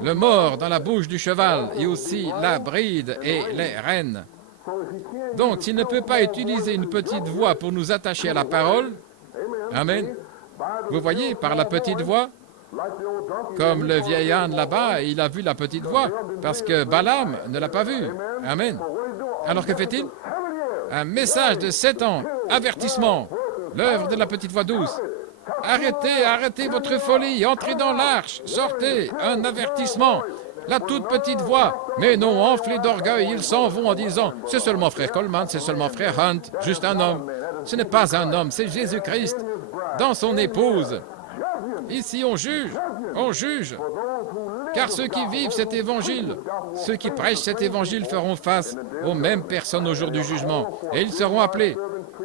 Le mort dans la bouche du cheval et aussi la bride et les rênes. Donc, s'il ne peut pas utiliser une petite voix pour nous attacher à la parole, amen, vous voyez, par la petite voix, comme le vieil âne là-bas, il a vu la petite voix, parce que Balaam ne l'a pas vue. Amen. Alors que fait-il? Un message de 7 ans, avertissement, l'œuvre de la petite voix douce. Arrêtez, arrêtez votre folie, entrez dans l'arche, sortez, un avertissement. La toute petite voix, mais non, enflés d'orgueil, ils s'en vont en disant « C'est seulement frère Coleman, c'est seulement frère Hunt, juste un homme. » Ce n'est pas un homme, c'est Jésus-Christ, dans son épouse. Ici, on juge, car ceux qui vivent cet évangile, ceux qui prêchent cet évangile feront face aux mêmes personnes au jour du jugement, et ils seront appelés.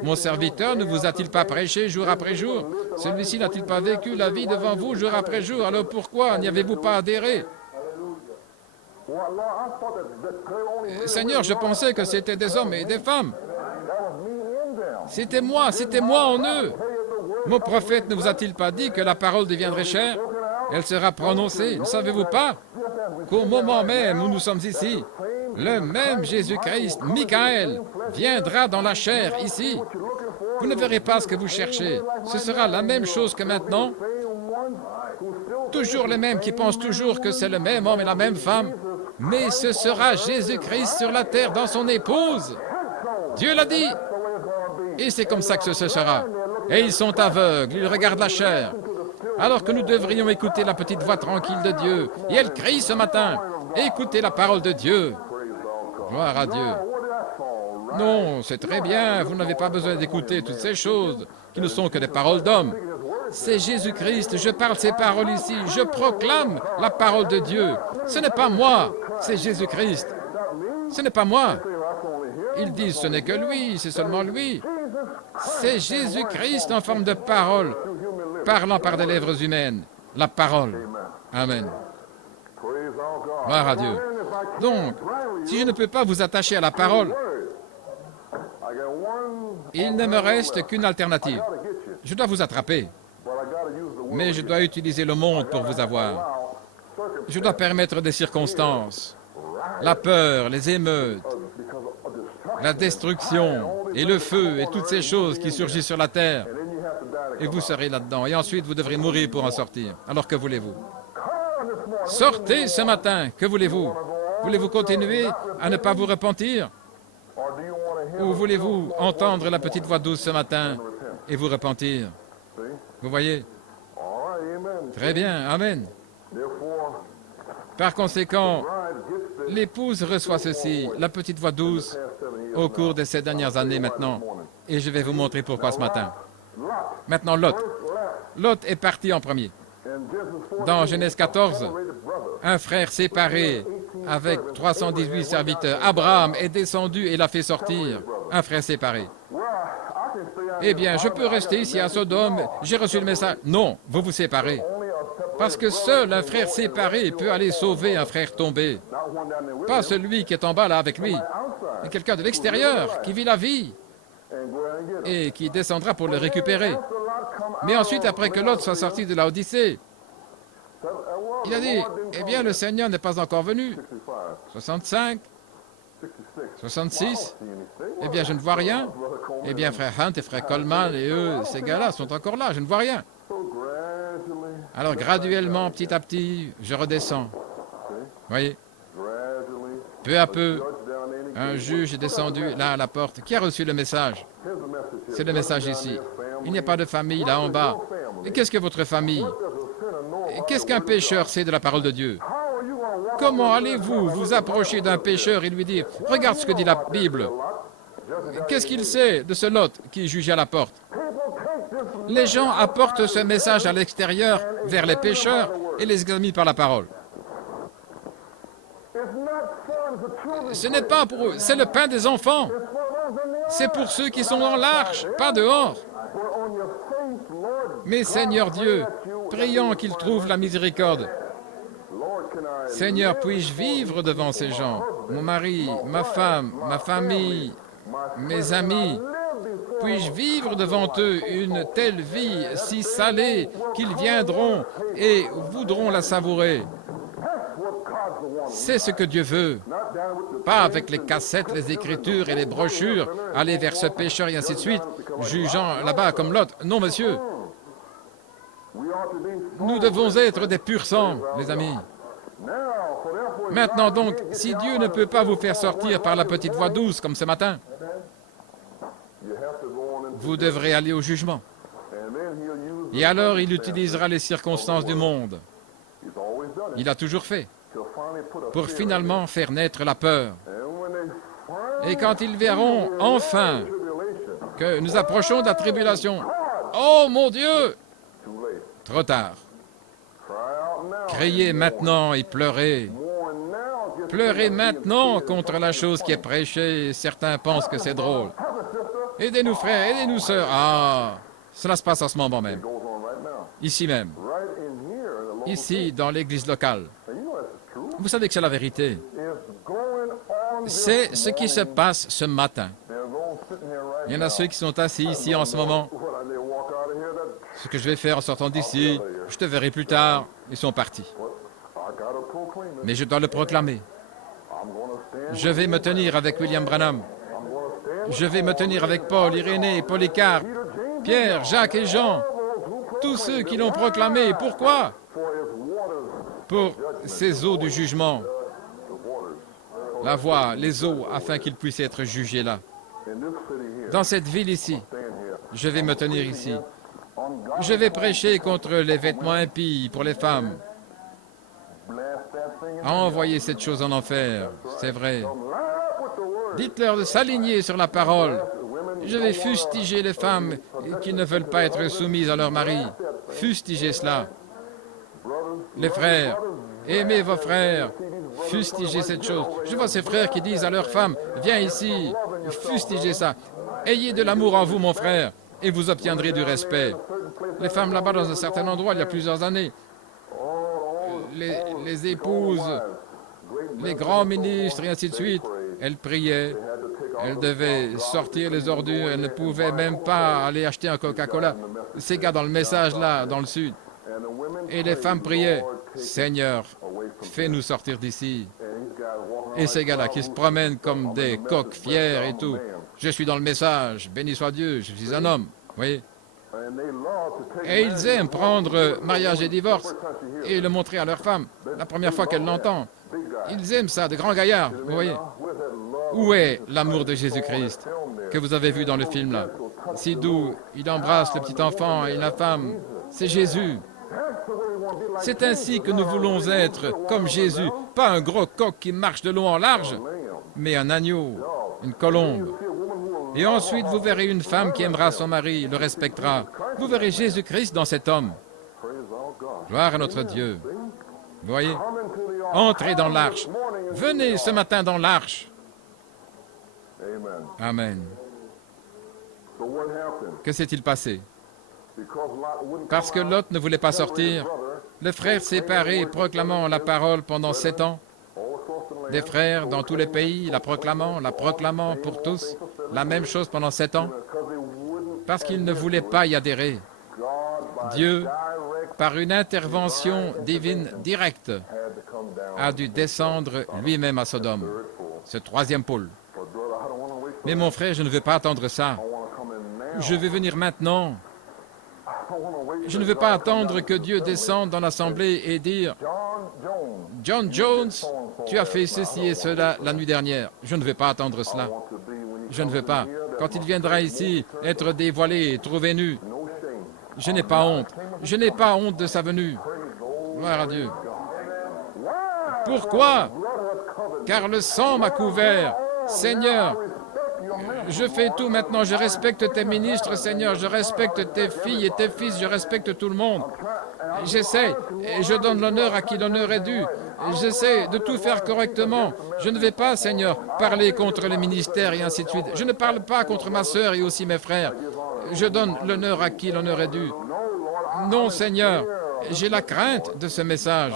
Mon serviteur ne vous a-t-il pas prêché jour après jour? Celui-ci n'a-t-il pas vécu la vie devant vous jour après jour? Alors pourquoi n'y avez-vous pas adhéré? Seigneur, je pensais que c'était des hommes et des femmes. C'était moi en eux. Mon prophète ne vous a-t-il pas dit que la parole deviendrait chair? Elle sera prononcée. Ne savez-vous pas qu'au moment même où nous sommes ici, le même Jésus-Christ, Michael, viendra dans la chair ici? Vous ne verrez pas ce que vous cherchez. Ce sera la même chose que maintenant. Toujours les mêmes qui pensent toujours que c'est le même homme et la même femme. Mais ce sera Jésus-Christ sur la terre dans son épouse. Dieu l'a dit. Et c'est comme ça que ce sera. Et ils sont aveugles, ils regardent la chair. Alors que nous devrions écouter la petite voix tranquille de Dieu. Et elle crie ce matin. Écoutez la parole de Dieu. Gloire à Dieu. Non, c'est très bien, vous n'avez pas besoin d'écouter toutes ces choses qui ne sont que des paroles d'hommes. C'est Jésus-Christ, je parle ces paroles ici, je proclame la parole de Dieu. Ce n'est pas moi, c'est Jésus-Christ. Ce n'est pas moi. Ils disent ce n'est que lui, c'est seulement lui. C'est Jésus-Christ en forme de parole, parlant par des lèvres humaines. La parole. Amen. Gloire à Dieu. Donc, si je ne peux pas vous attacher à la parole, il ne me reste qu'une alternative. Je dois vous attraper, mais je dois utiliser le monde pour vous avoir. Je dois permettre des circonstances, la peur, les émeutes, la destruction et le feu et toutes ces choses qui surgissent sur la terre. Et vous serez là-dedans. Et ensuite, vous devrez mourir pour en sortir. Alors que voulez-vous? Sortez ce matin. Que voulez-vous? Voulez-vous continuer à ne pas vous repentir? Ou voulez-vous entendre la petite voix douce ce matin et vous repentir? Vous voyez? Très bien. Amen. Par conséquent, l'épouse reçoit ceci, la petite voix douce, au cours de ces dernières années maintenant. Et je vais vous montrer pourquoi ce matin. Maintenant, Lot. Lot est parti en premier. Dans Genèse 14, un frère séparé avec 318 serviteurs. Abraham est descendu et l'a fait sortir. Un frère séparé. Eh bien, je peux rester ici à Sodome. J'ai reçu le message. Non, vous vous séparez. Parce que seul un frère séparé peut aller sauver un frère tombé. Pas celui qui est en bas là avec lui. Mais quelqu'un de l'extérieur qui vit la vie. et qui descendra pour le récupérer. Mais ensuite, après que Lot soit sorti de la Odyssée, il a dit, eh bien, le Seigneur n'est pas encore venu. 65, 66, eh bien, je ne vois rien. Eh bien, frère Hunt et frère Coleman et eux, ces gars-là sont encore là, je ne vois rien. Alors, graduellement, petit à petit, je redescends. Voyez, peu à peu, un juge est descendu là à la porte. Qui a reçu le message? C'est le message ici. Il n'y a pas de famille là en bas. Et qu'est-ce que votre famille? Et qu'est-ce qu'un pécheur sait de la parole de Dieu? Comment allez-vous vous approcher d'un pécheur et lui dire, regarde ce que dit la Bible? Qu'est-ce qu'il sait de ce Lot qui jugeait à la porte? Les gens apportent ce message à l'extérieur vers les pécheurs et les examinent par la parole. Ce n'est pas pour eux, c'est le pain des enfants. C'est pour ceux qui sont dans l'arche, pas dehors. Mais Seigneur Dieu, prions qu'il trouve la miséricorde. Seigneur, puis-je vivre devant ces gens? Mon mari, ma femme, ma famille, mes amis, puis-je vivre devant eux une telle vie si salée qu'ils viendront et voudront la savourer? C'est ce que Dieu veut. Pas avec les cassettes, les écritures et les brochures, aller vers ce pécheur et ainsi de suite, jugeant là-bas comme l'autre. Non, monsieur. Nous devons être des purs sangs, les amis. Maintenant donc, si Dieu ne peut pas vous faire sortir par la petite voie douce comme ce matin, vous devrez aller au jugement. Et alors il utilisera les circonstances du monde. Il a toujours fait. Pour finalement faire naître la peur. Et quand ils verront enfin que nous approchons de la tribulation, oh mon Dieu! Trop tard. Criez maintenant et pleurez. Pleurez maintenant contre la chose qui est prêchée. Certains pensent que c'est drôle. Aidez-nous frères, aidez-nous sœurs. Ah, cela se passe en ce moment même. Ici même. Ici, dans l'église locale. Vous savez que c'est la vérité. C'est ce qui se passe ce matin. Il y en a ceux qui sont assis ici en ce moment. Ce que je vais faire en sortant d'ici, je te verrai plus tard. Ils sont partis. Mais je dois le proclamer. Je vais me tenir avec William Branham. Je vais me tenir avec Paul, Irénée, Polycarpe, Pierre, Jacques et Jean. Tous ceux qui l'ont proclamé. Pourquoi? Pour ces eaux du jugement. La voie, les eaux, afin qu'ils puissent être jugés là. Dans cette ville ici, je vais me tenir ici. Je vais prêcher contre les vêtements impies pour les femmes. Envoyez cette chose en enfer, c'est vrai. Dites-leur de s'aligner sur la parole. Je vais fustiger les femmes qui ne veulent pas être soumises à leur mari. Fustigez cela. Les frères, aimez vos frères. Fustigez cette chose. Je vois ces frères qui disent à leurs femmes, viens ici, fustigez ça. Ayez de l'amour en vous, mon frère, et vous obtiendrez du respect. Les femmes là-bas, dans un certain endroit, il y a plusieurs années, les épouses, les grands ministres, et ainsi de suite, elles priaient. Elles devaient sortir les ordures. Elles ne pouvaient même pas aller acheter un Coca-Cola. Ces gars dans le message là, dans le sud. Et les femmes priaient, Seigneur, fais-nous sortir d'ici. Et ces gars-là qui se promènent comme des coqs fiers et tout. Je suis dans le message, béni soit Dieu, je suis un homme. Vous voyez? Et ils aiment prendre mariage et divorce et le montrer à leur femme la première fois qu'elle l'entend. Ils aiment ça, de grands gaillards, vous voyez. Où est l'amour de Jésus-Christ que vous avez vu dans le film là? Si doux, il embrasse le petit enfant et la femme. C'est Jésus. C'est ainsi que nous voulons être comme Jésus. Pas un gros coq qui marche de long en large, mais un agneau, une colombe. Et ensuite, vous verrez une femme qui aimera son mari, le respectera. Vous verrez Jésus-Christ dans cet homme. Gloire à notre Dieu. Vous voyez? Entrez dans l'arche. Venez ce matin dans l'arche. Amen. Que s'est-il passé? Parce que Lot ne voulait pas sortir, le frère séparé proclamant la parole pendant 7 ans, des frères dans tous les pays, la proclamant pour tous, la même chose pendant 7 ans, parce qu'ils ne voulaient pas y adhérer. Dieu, par une intervention divine directe, a dû descendre lui-même à Sodome, ce troisième pôle. Mais mon frère, je ne veux pas attendre ça. Je veux venir maintenant. Je ne veux pas attendre que Dieu descende dans l'assemblée et dire « John Jones, tu as fait ceci et cela la nuit dernière. » Je ne veux pas attendre cela. Je ne veux pas. Quand il viendra ici, être dévoilé, trouvé nu, je n'ai pas honte. Je n'ai pas honte de sa venue. Gloire à Dieu. Pourquoi? Car le sang m'a couvert. Seigneur, je fais tout maintenant. Je respecte tes ministres, Seigneur. Je respecte tes filles et tes fils. Je respecte tout le monde. J'essaie et je donne l'honneur à qui l'honneur est dû. J'essaie de tout faire correctement. Je ne vais pas, Seigneur, parler contre le ministère et ainsi de suite. Je ne parle pas contre ma sœur et aussi mes frères. Je donne l'honneur à qui l'honneur est dû. Non, Seigneur, j'ai la crainte de ce message.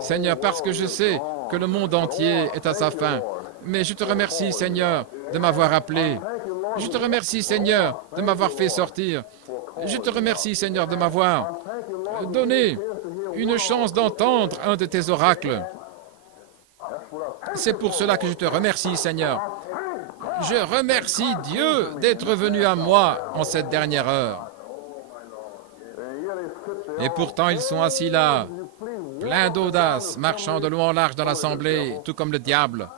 Seigneur, parce que je sais que le monde entier est à sa fin. Mais je te remercie, Seigneur, de m'avoir appelé. Je te remercie, Seigneur, de m'avoir fait sortir. Je te remercie, Seigneur, de m'avoir donné une chance d'entendre un de tes oracles. C'est pour cela que je te remercie, Seigneur. Je remercie Dieu d'être venu à moi en cette dernière heure. Et pourtant, ils sont assis là, pleins d'audace, marchant de long en large dans l'assemblée, tout comme le diable.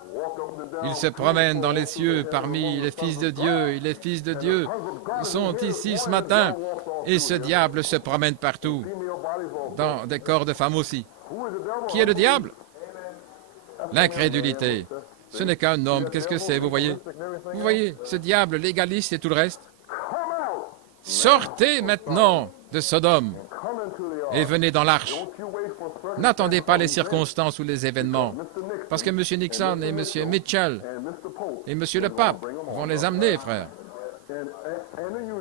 Ils se promènent dans les cieux parmi les fils de Dieu, et les fils de Dieu sont ici ce matin, et ce diable se promène partout, dans des corps de femmes aussi. Qui est le diable? L'incrédulité. Ce n'est qu'un homme. Qu'est-ce que c'est, vous voyez? Vous voyez, ce diable légaliste et tout le reste. Sortez maintenant de Sodome et venez dans l'arche. N'attendez pas les circonstances ou les événements, parce que M. Nixon et M. Mitchell et M. le pape vont les amener, frère.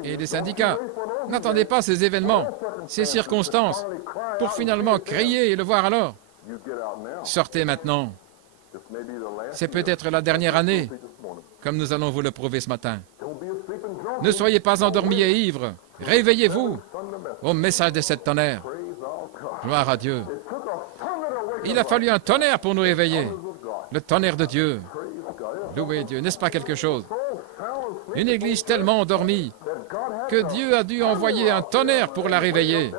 Et les syndicats. N'attendez pas ces événements, ces circonstances, pour finalement crier et le voir alors. Sortez maintenant. C'est peut-être la dernière année, comme nous allons vous le prouver ce matin. Ne soyez pas endormis et ivres. Réveillez-vous au message de cette tonnerre. Gloire à Dieu. Il a fallu un tonnerre pour nous réveiller. Le tonnerre de Dieu. Louez Dieu. N'est-ce pas quelque chose? Une église tellement endormie que Dieu a dû envoyer un tonnerre pour la réveiller.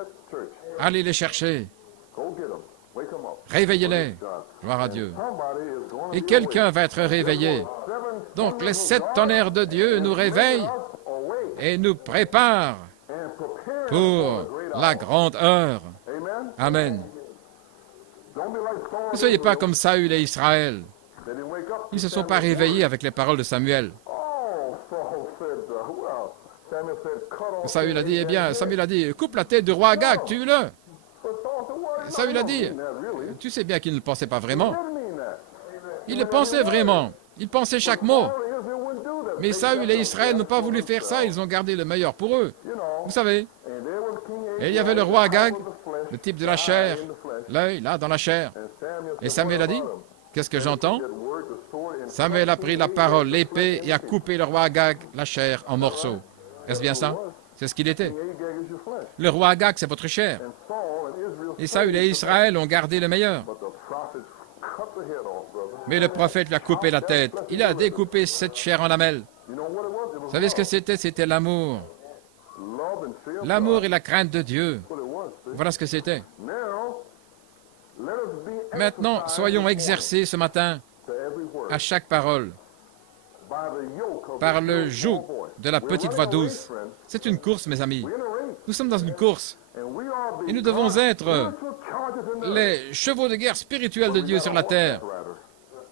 Allez les chercher. Réveillez-les. Gloire à Dieu. Et quelqu'un va être réveillé. Donc les 7 tonnerres de Dieu nous réveillent et nous préparent pour la grande heure. Amen. Ne soyez pas comme Saül et Israël. Ils ne se sont pas réveillés avec les paroles de Samuel. Saül a dit, eh bien, Samuel a dit, coupe la tête du roi Agag, tue-le. Saül a dit, tu sais bien qu'il ne le pensait pas vraiment. Il le pensait vraiment. Il pensait chaque mot. Mais Saül et Israël n'ont pas voulu faire ça. Ils ont gardé le meilleur pour eux. Vous savez. Et il y avait le roi Agag, le type de la chair, l'œil, là, dans la chair. Et Samuel a dit, qu'est-ce que j'entends? Samuel a pris la parole, l'épée, et a coupé le roi Agag, la chair, en morceaux. Est-ce bien ça? C'est ce qu'il était. Le roi Agag, c'est votre chair. Et Saül et Israël ont gardé le meilleur. Mais le prophète lui a coupé la tête. Il a découpé cette chair en lamelles. Vous savez ce que c'était? C'était l'amour. L'amour et la crainte de Dieu. Voilà ce que c'était. Maintenant, soyons exercés ce matin à chaque parole par le joug de la petite voix douce. C'est une course, mes amis. Nous sommes dans une course. Et nous devons être les chevaux de guerre spirituels de Dieu sur la terre.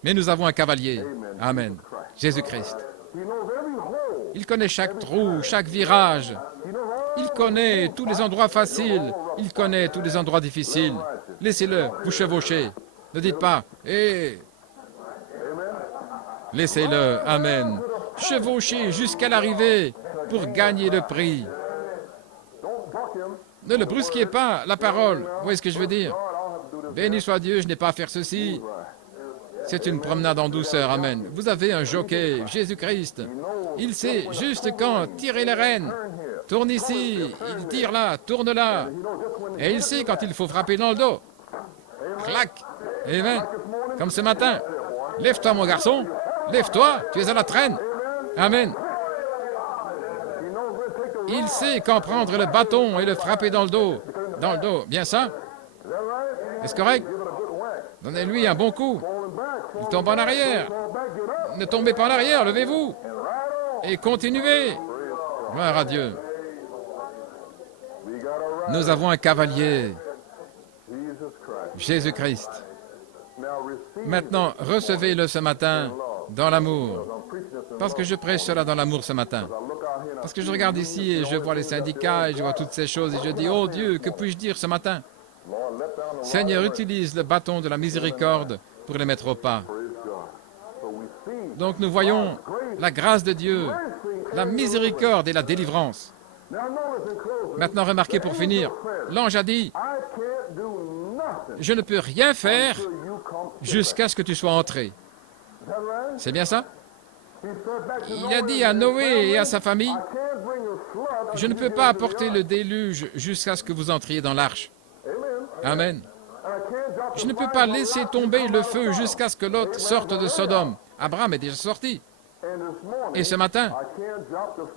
Mais nous avons un cavalier. Amen. Jésus-Christ. Il connaît chaque trou, chaque virage. Il connaît tous les endroits faciles. Il connaît tous les endroits difficiles. Laissez-le vous chevaucher. Ne dites pas « Eh !» Laissez-le. Amen. Chevauchez jusqu'à l'arrivée pour gagner le prix. Ne le brusquez pas, la parole. Vous voyez ce que je veux dire? Béni soit Dieu, je n'ai pas à faire ceci. C'est une promenade en douceur, amen. Vous avez un jockey, Jésus-Christ. Il sait juste quand tirer les rênes. Tourne ici, il tire là, tourne là. Et il sait quand il faut frapper dans le dos. Clac. Amen. Comme ce matin. Lève-toi, mon garçon. Lève-toi, tu es à la traîne. Amen. Il sait quand prendre le bâton et le frapper dans le dos. Dans le dos, bien ça? Est-ce correct? Donnez-lui un bon coup. Il tombe en arrière. Ne tombez pas en arrière, levez-vous. Et continuez. Gloire à Dieu. Nous avons un cavalier, Jésus-Christ. Maintenant, recevez-le ce matin dans l'amour. Parce que je prêche cela dans l'amour ce matin. Parce que je regarde ici et je vois les syndicats et je vois toutes ces choses et je dis, oh Dieu, que puis-je dire ce matin? Seigneur, utilise le bâton de la miséricorde pour les mettre au pas. Donc nous voyons la grâce de Dieu, la miséricorde et la délivrance. Maintenant, remarquez pour finir, l'ange a dit, je ne peux rien faire jusqu'à ce que tu sois entré. C'est bien ça? Il a dit à Noé et à sa famille, je ne peux pas apporter le déluge jusqu'à ce que vous entriez dans l'arche. Amen. Je ne peux pas laisser tomber le feu jusqu'à ce que Lot sorte de Sodome. Abraham est déjà sorti. Et ce matin,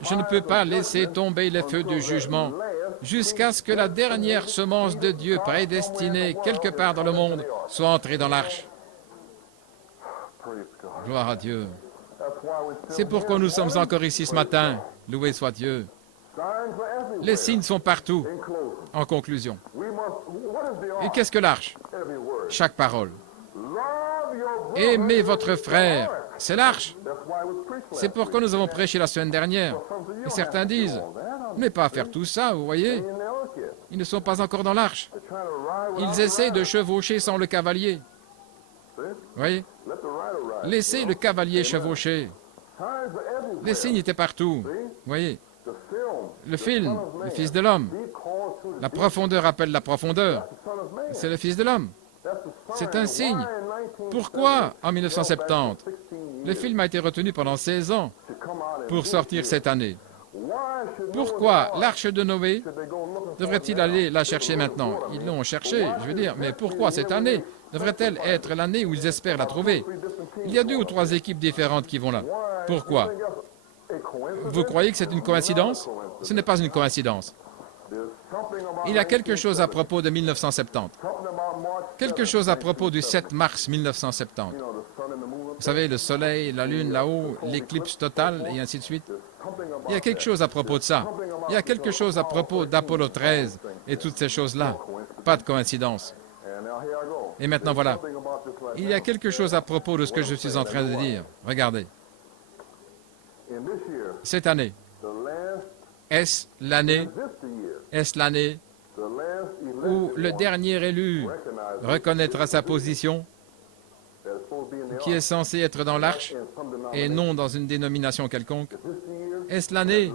je ne peux pas laisser tomber les feux du jugement jusqu'à ce que la dernière semence de Dieu prédestinée quelque part dans le monde soit entrée dans l'arche. Gloire à Dieu. C'est pourquoi nous sommes encore ici ce matin. Loué soit Dieu. Les signes sont partout. En conclusion. Et qu'est-ce que l'arche? Chaque parole. Aimez votre frère. C'est l'arche. C'est pourquoi nous avons prêché la semaine dernière. Et certains disent, mais pas à faire tout ça, vous voyez. Ils ne sont pas encore dans l'arche. Ils essaient de chevaucher sans le cavalier. Vous voyez? Laissez le cavalier chevaucher. Les signes étaient partout. Vous voyez? Le film, le Fils de l'homme. La profondeur appelle la profondeur. C'est le Fils de l'homme. C'est un signe. Pourquoi, en 1970, le film a été retenu pendant 16 ans pour sortir cette année? Pourquoi l'arche de Noé devrait-il aller la chercher maintenant? Ils l'ont cherchée, je veux dire, mais pourquoi cette année devrait-elle être l'année où ils espèrent la trouver? Il y a 2 ou 3 équipes différentes qui vont là. Pourquoi? Vous croyez que c'est une coïncidence? Ce n'est pas une coïncidence. Il y a quelque chose à propos de 1970. Quelque chose à propos du 7 mars 1970. Vous savez, le soleil, la lune là-haut, l'éclipse totale, et ainsi de suite. Il y a quelque chose à propos de ça. Il y a quelque chose à propos d'Apollo 13 et toutes ces choses-là. Pas de coïncidence. Et maintenant, voilà. Il y a quelque chose à propos de ce que je suis en train de dire. Regardez. Cette année, est-ce l'année où le dernier élu reconnaîtra sa position, qui est censé être dans l'arche et non dans une dénomination quelconque? Est-ce l'année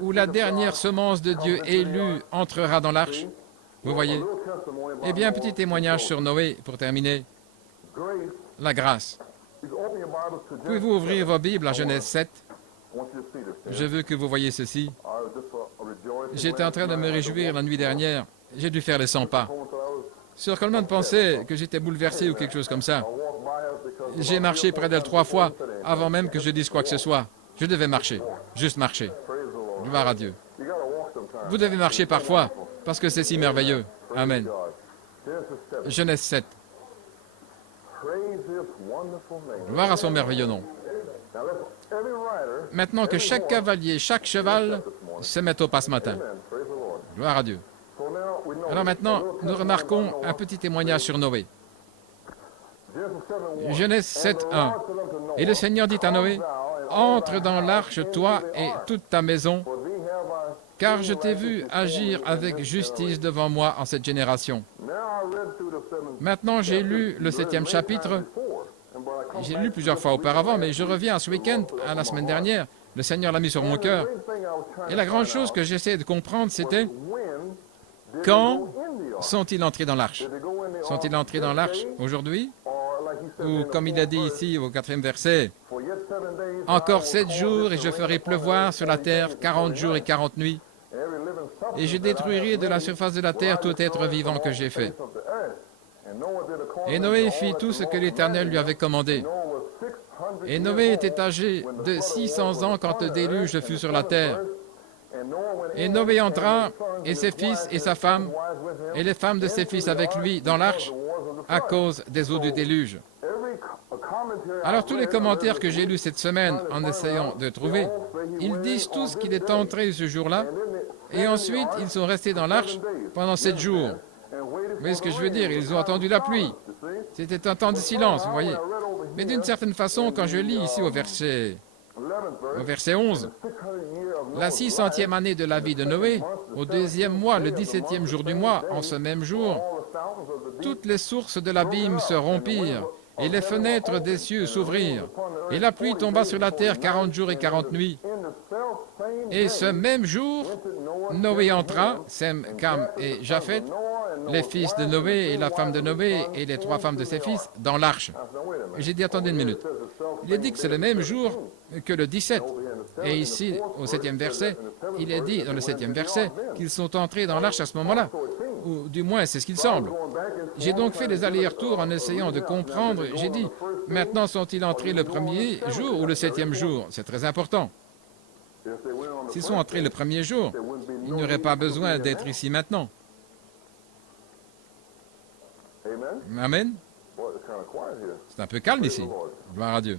où la dernière semence de Dieu élue entrera dans l'arche? Vous voyez? Eh bien, petit témoignage sur Noé pour terminer. La grâce. Pouvez-vous ouvrir vos Bibles à Genèse 7? Je veux que vous voyez ceci. J'étais en train de me réjouir la nuit dernière. J'ai dû faire les 100 pas. Sir Coleman pensait que j'étais bouleversé ou quelque chose comme ça. J'ai marché près d'elle 3 fois avant même que je dise quoi que ce soit. Je devais marcher, juste marcher. Gloire à Dieu. Vous devez marcher parfois, parce que c'est si merveilleux. Amen. Genèse 7. Gloire à son merveilleux nom. Maintenant que chaque cavalier, chaque cheval se met au pas ce matin. Gloire à Dieu. Alors maintenant, nous remarquons un petit témoignage sur Noé. Genèse 7, 1. Et le Seigneur dit à Noé, « Entre dans l'arche, toi et toute ta maison, car je t'ai vu agir avec justice devant moi en cette génération. » Maintenant, j'ai lu le 7e chapitre. J'ai lu plusieurs fois auparavant, mais je reviens à ce week-end, à la semaine dernière. Le Seigneur l'a mis sur mon cœur. Et la grande chose que j'essayais de comprendre, c'était quand sont-ils entrés dans l'arche? Sont-ils entrés dans l'arche aujourd'hui? ou comme il a dit ici au 4e verset, « Encore 7 jours et je ferai pleuvoir sur la terre 40 jours et 40 nuits, et je détruirai de la surface de la terre tout être vivant que j'ai fait. » Et Noé fit tout ce que l'Éternel lui avait commandé. Et Noé était âgé de 600 ans quand le déluge fut sur la terre. Et Noé entra, et ses fils et sa femme, et les femmes de ses fils avec lui dans l'arche, à cause des eaux du déluge. Alors tous les commentaires que j'ai lus cette semaine en essayant de trouver, ils disent tous qu'il est entré ce jour-là, et ensuite ils sont restés dans l'arche pendant 7 jours. Vous voyez ce que je veux dire? Ils ont attendu la pluie. C'était un temps de silence, vous voyez. Mais d'une certaine façon, quand je lis ici au verset 11, la 600e année de la vie de Noé, au 2e mois, le 17e jour du mois, en ce même jour, toutes les sources de l'abîme se rompirent, et les fenêtres des cieux s'ouvrirent, et la pluie tomba sur la terre 40 jours et 40 nuits. Et ce même jour, Noé entra, Sem, Cam et Japheth, les fils de Noé et la femme de Noé et les 3 femmes de ses fils, dans l'arche. J'ai dit, attendez une minute. Il est dit que c'est le même jour que le 17. Et ici, au 7e verset, il est dit, dans le 7e verset, qu'ils sont entrés dans l'arche à ce moment-là. Ou du moins, c'est ce qu'il semble. J'ai donc fait des allers-retours en essayant de comprendre. J'ai dit, maintenant sont-ils entrés le premier jour ou le 7e jour? C'est très important. S'ils sont entrés le premier jour, il n'y aurait pas besoin d'être ici maintenant. Amen. C'est un peu calme ici. Gloire à Dieu.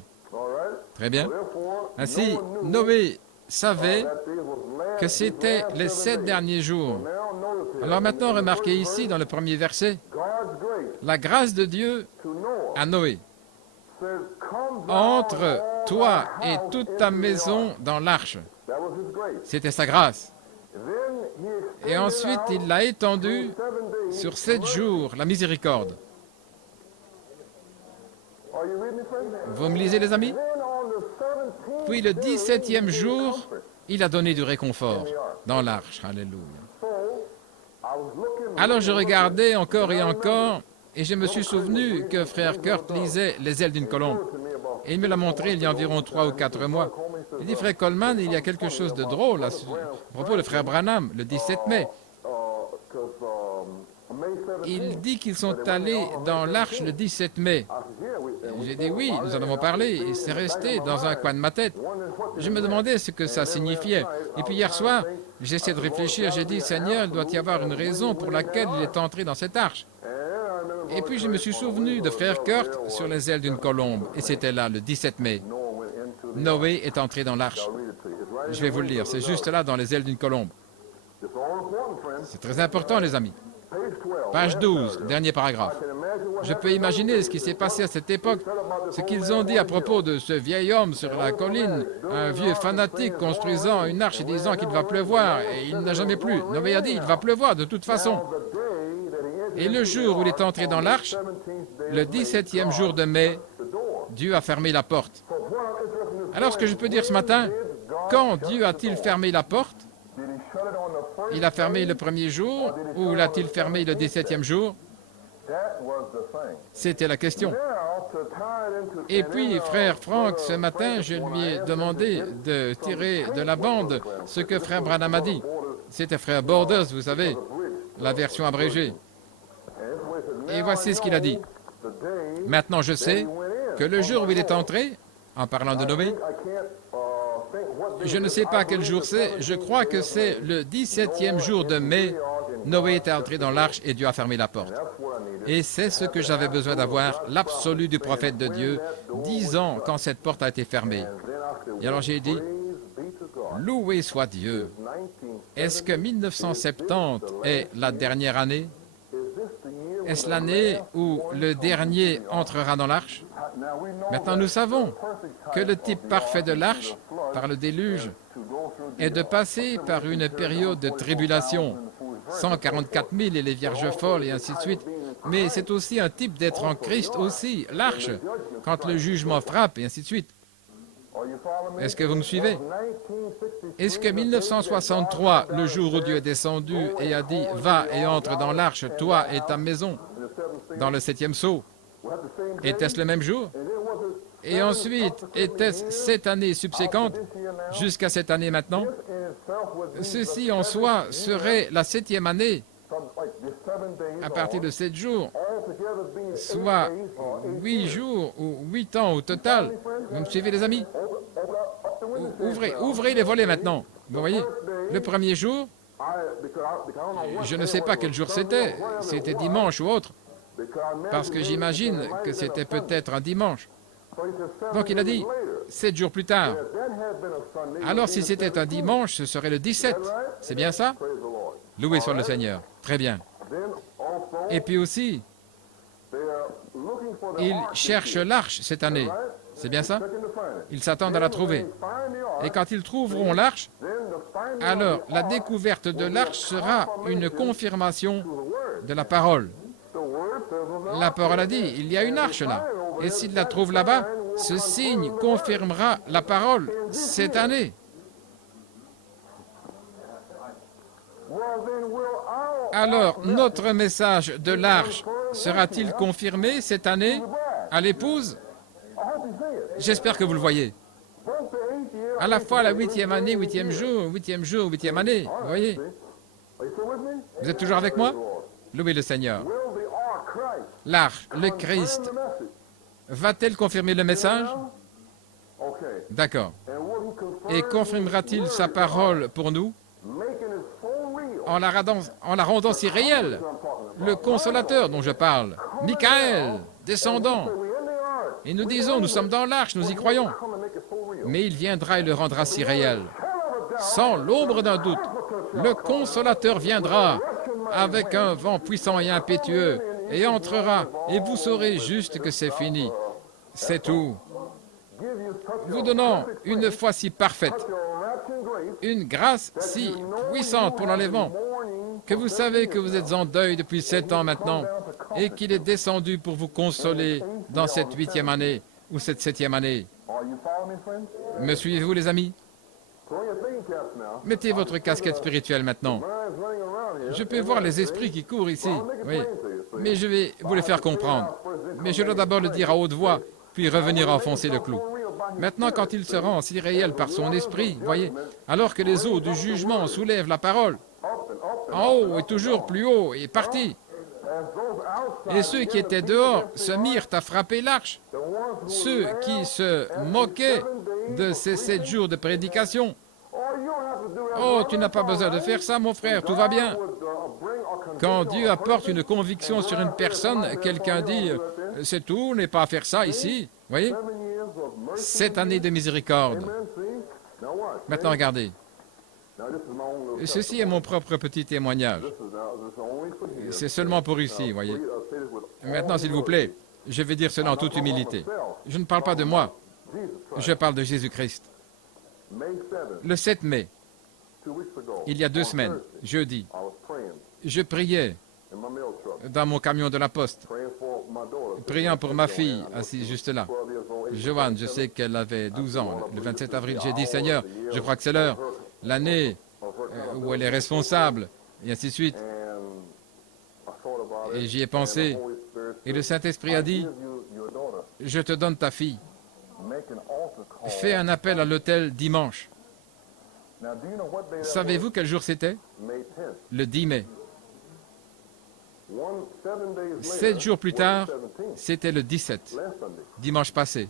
Très bien. Ainsi, Noé savait que c'était les 7 derniers jours. Alors maintenant, remarquez ici, dans le premier verset, la grâce de Dieu à Noé. Entre toi et toute ta maison dans l'arche. C'était sa grâce. Et ensuite, il l'a étendue sur 7 jours, la miséricorde. Vous me lisez, les amis? Puis le 17e jour, il a donné du réconfort dans l'arche. Alléluia. Alors je regardais encore et encore, et je me suis souvenu que frère Kurt lisait Les ailes d'une colombe. Et il me l'a montré il y a environ 3 ou 4 mois. Il dit, frère Coleman, il y a quelque chose de drôle à propos de frère Branham, le 17 mai. Il dit qu'ils sont allés dans l'arche le 17 mai. J'ai dit oui, nous en avons parlé, et c'est resté dans un coin de ma tête. Je me demandais ce que ça signifiait. Et puis hier soir, j'essaie de réfléchir, j'ai dit, Seigneur, il doit y avoir une raison pour laquelle il est entré dans cette arche. Et puis je me suis souvenu de frère Kurt sur les ailes d'une colombe, et c'était là, le 17 mai. Noé est entré dans l'arche. Je vais vous le lire, c'est juste là, dans les ailes d'une colombe. C'est très important, les amis. Page 12, dernier paragraphe. Je peux imaginer ce qui s'est passé à cette époque, ce qu'ils ont dit à propos de ce vieil homme sur la colline, un vieux fanatique construisant une arche et disant qu'il va pleuvoir, et il n'a jamais plu. Noé a dit, il va pleuvoir de toute façon. Et le jour où il est entré dans l'arche, le 17e jour de mai, Dieu a fermé la porte. Alors, ce que je peux dire ce matin, quand Dieu a-t-il fermé la porte? Il a fermé le premier jour ou l'a-t-il fermé le 17e jour? C'était la question. Et puis, frère Franck, ce matin, je lui ai demandé de tirer de la bande ce que frère Branham a dit. C'était frère Borders, vous savez, la version abrégée. Et voici ce qu'il a dit. Maintenant, je sais que le jour où il est entré, en parlant de Noé, je ne sais pas quel jour c'est, je crois que c'est le 17e jour de mai, Noé est entré dans l'arche et Dieu a fermé la porte. Et c'est ce que j'avais besoin d'avoir, l'absolu du prophète de Dieu, 10 ans quand cette porte a été fermée. Et alors j'ai dit, loué soit Dieu. Est-ce que 1970 est la dernière année? Est-ce l'année où le dernier entrera dans l'arche? Maintenant, nous savons que le type parfait de l'arche, par le déluge, est de passer par une période de tribulation, 144 000 et les vierges folles et ainsi de suite. Mais c'est aussi un type d'être en Christ aussi, l'arche, quand le jugement frappe et ainsi de suite. Est-ce que vous me suivez? Est-ce que 1963, le jour où Dieu est descendu et a dit « Va et entre dans l'arche, toi et ta maison », dans le 7e sceau, Était-ce le même jour? Et ensuite, était-ce cette année subséquente jusqu'à cette année maintenant? Ceci en soi serait la 7e année à partir de 7 jours, soit 8 jours ou 8 ans au total. Vous me suivez, les amis? Ouvrez les volets maintenant. Vous voyez, le premier jour, je ne sais pas quel jour c'était dimanche ou autre, parce que j'imagine que c'était peut-être un dimanche. Donc il a dit 7 jours plus tard. Alors si c'était un dimanche, ce serait le 17. C'est bien ça? Loué soit le Seigneur. Très bien. Et puis aussi, ils cherchent l'arche cette année. C'est bien ça? Ils s'attendent à la trouver. Et quand ils trouveront l'arche, alors la découverte de l'arche sera une confirmation de la parole. La parole a dit, il y a une arche là. Et s'il la trouve là-bas, ce signe confirmera la parole cette année. Alors, notre message de l'arche sera-t-il confirmé cette année à l'épouse? J'espère que vous le voyez. À la fois la 8e année, 8e jour, 8e jour, 8e année. Vous voyez? Vous êtes toujours avec moi? Louez le Seigneur. L'arche, le Christ, va-t-elle confirmer le message? D'accord. Et confirmera-t-il sa parole pour nous en la rendant si réelle? Le consolateur dont je parle, Michael, descendant. Et nous disons, nous sommes dans l'arche, nous y croyons. Mais il viendra et le rendra si réel. Sans l'ombre d'un doute, le consolateur viendra avec un vent puissant et impétueux et entrera, et vous saurez juste que c'est fini. C'est tout. Vous donnant une foi si parfaite, une grâce si puissante pour l'enlèvement, que vous savez que vous êtes en deuil depuis 7 ans maintenant, et qu'il est descendu pour vous consoler dans cette 8e année ou cette 7e année. Me suivez-vous, les amis? Mettez votre casquette spirituelle maintenant. Je peux voir les esprits qui courent ici, oui, mais je vais vous les faire comprendre. Mais je dois d'abord le dire à haute voix, puis revenir enfoncer le clou. Maintenant, quand il se rend si réel par son esprit, voyez, alors que les eaux du jugement soulèvent la parole, en haut et toujours plus haut et parti. Et ceux qui étaient dehors se mirent à frapper l'arche. Ceux qui se moquaient de ces 7 jours de prédication. Oh, tu n'as pas besoin de faire ça, mon frère, tout va bien. Quand Dieu apporte une conviction sur une personne, quelqu'un dit, c'est tout, n'est pas à faire ça ici. Voyez? 7 années de miséricorde. Maintenant, regardez. Ceci est mon propre petit témoignage. C'est seulement pour ici, voyez. Maintenant, s'il vous plaît, je vais dire cela en toute humilité. Je ne parle pas de moi, je parle de Jésus-Christ. Le 7 mai, il y a 2 semaines, jeudi, je priais dans mon camion de la poste, priant pour ma fille, assise juste là. Joanne, je sais qu'elle avait 12 ans. Le 27 avril, j'ai dit, Seigneur, je crois que c'est l'heure, l'année où elle est responsable, et ainsi de suite. Et j'y ai pensé. Et le Saint-Esprit a dit, je te donne ta fille. Fais un appel à l'autel dimanche. Savez-vous quel jour c'était? Le 10 mai. 7 jours plus tard, c'était le 17, dimanche passé.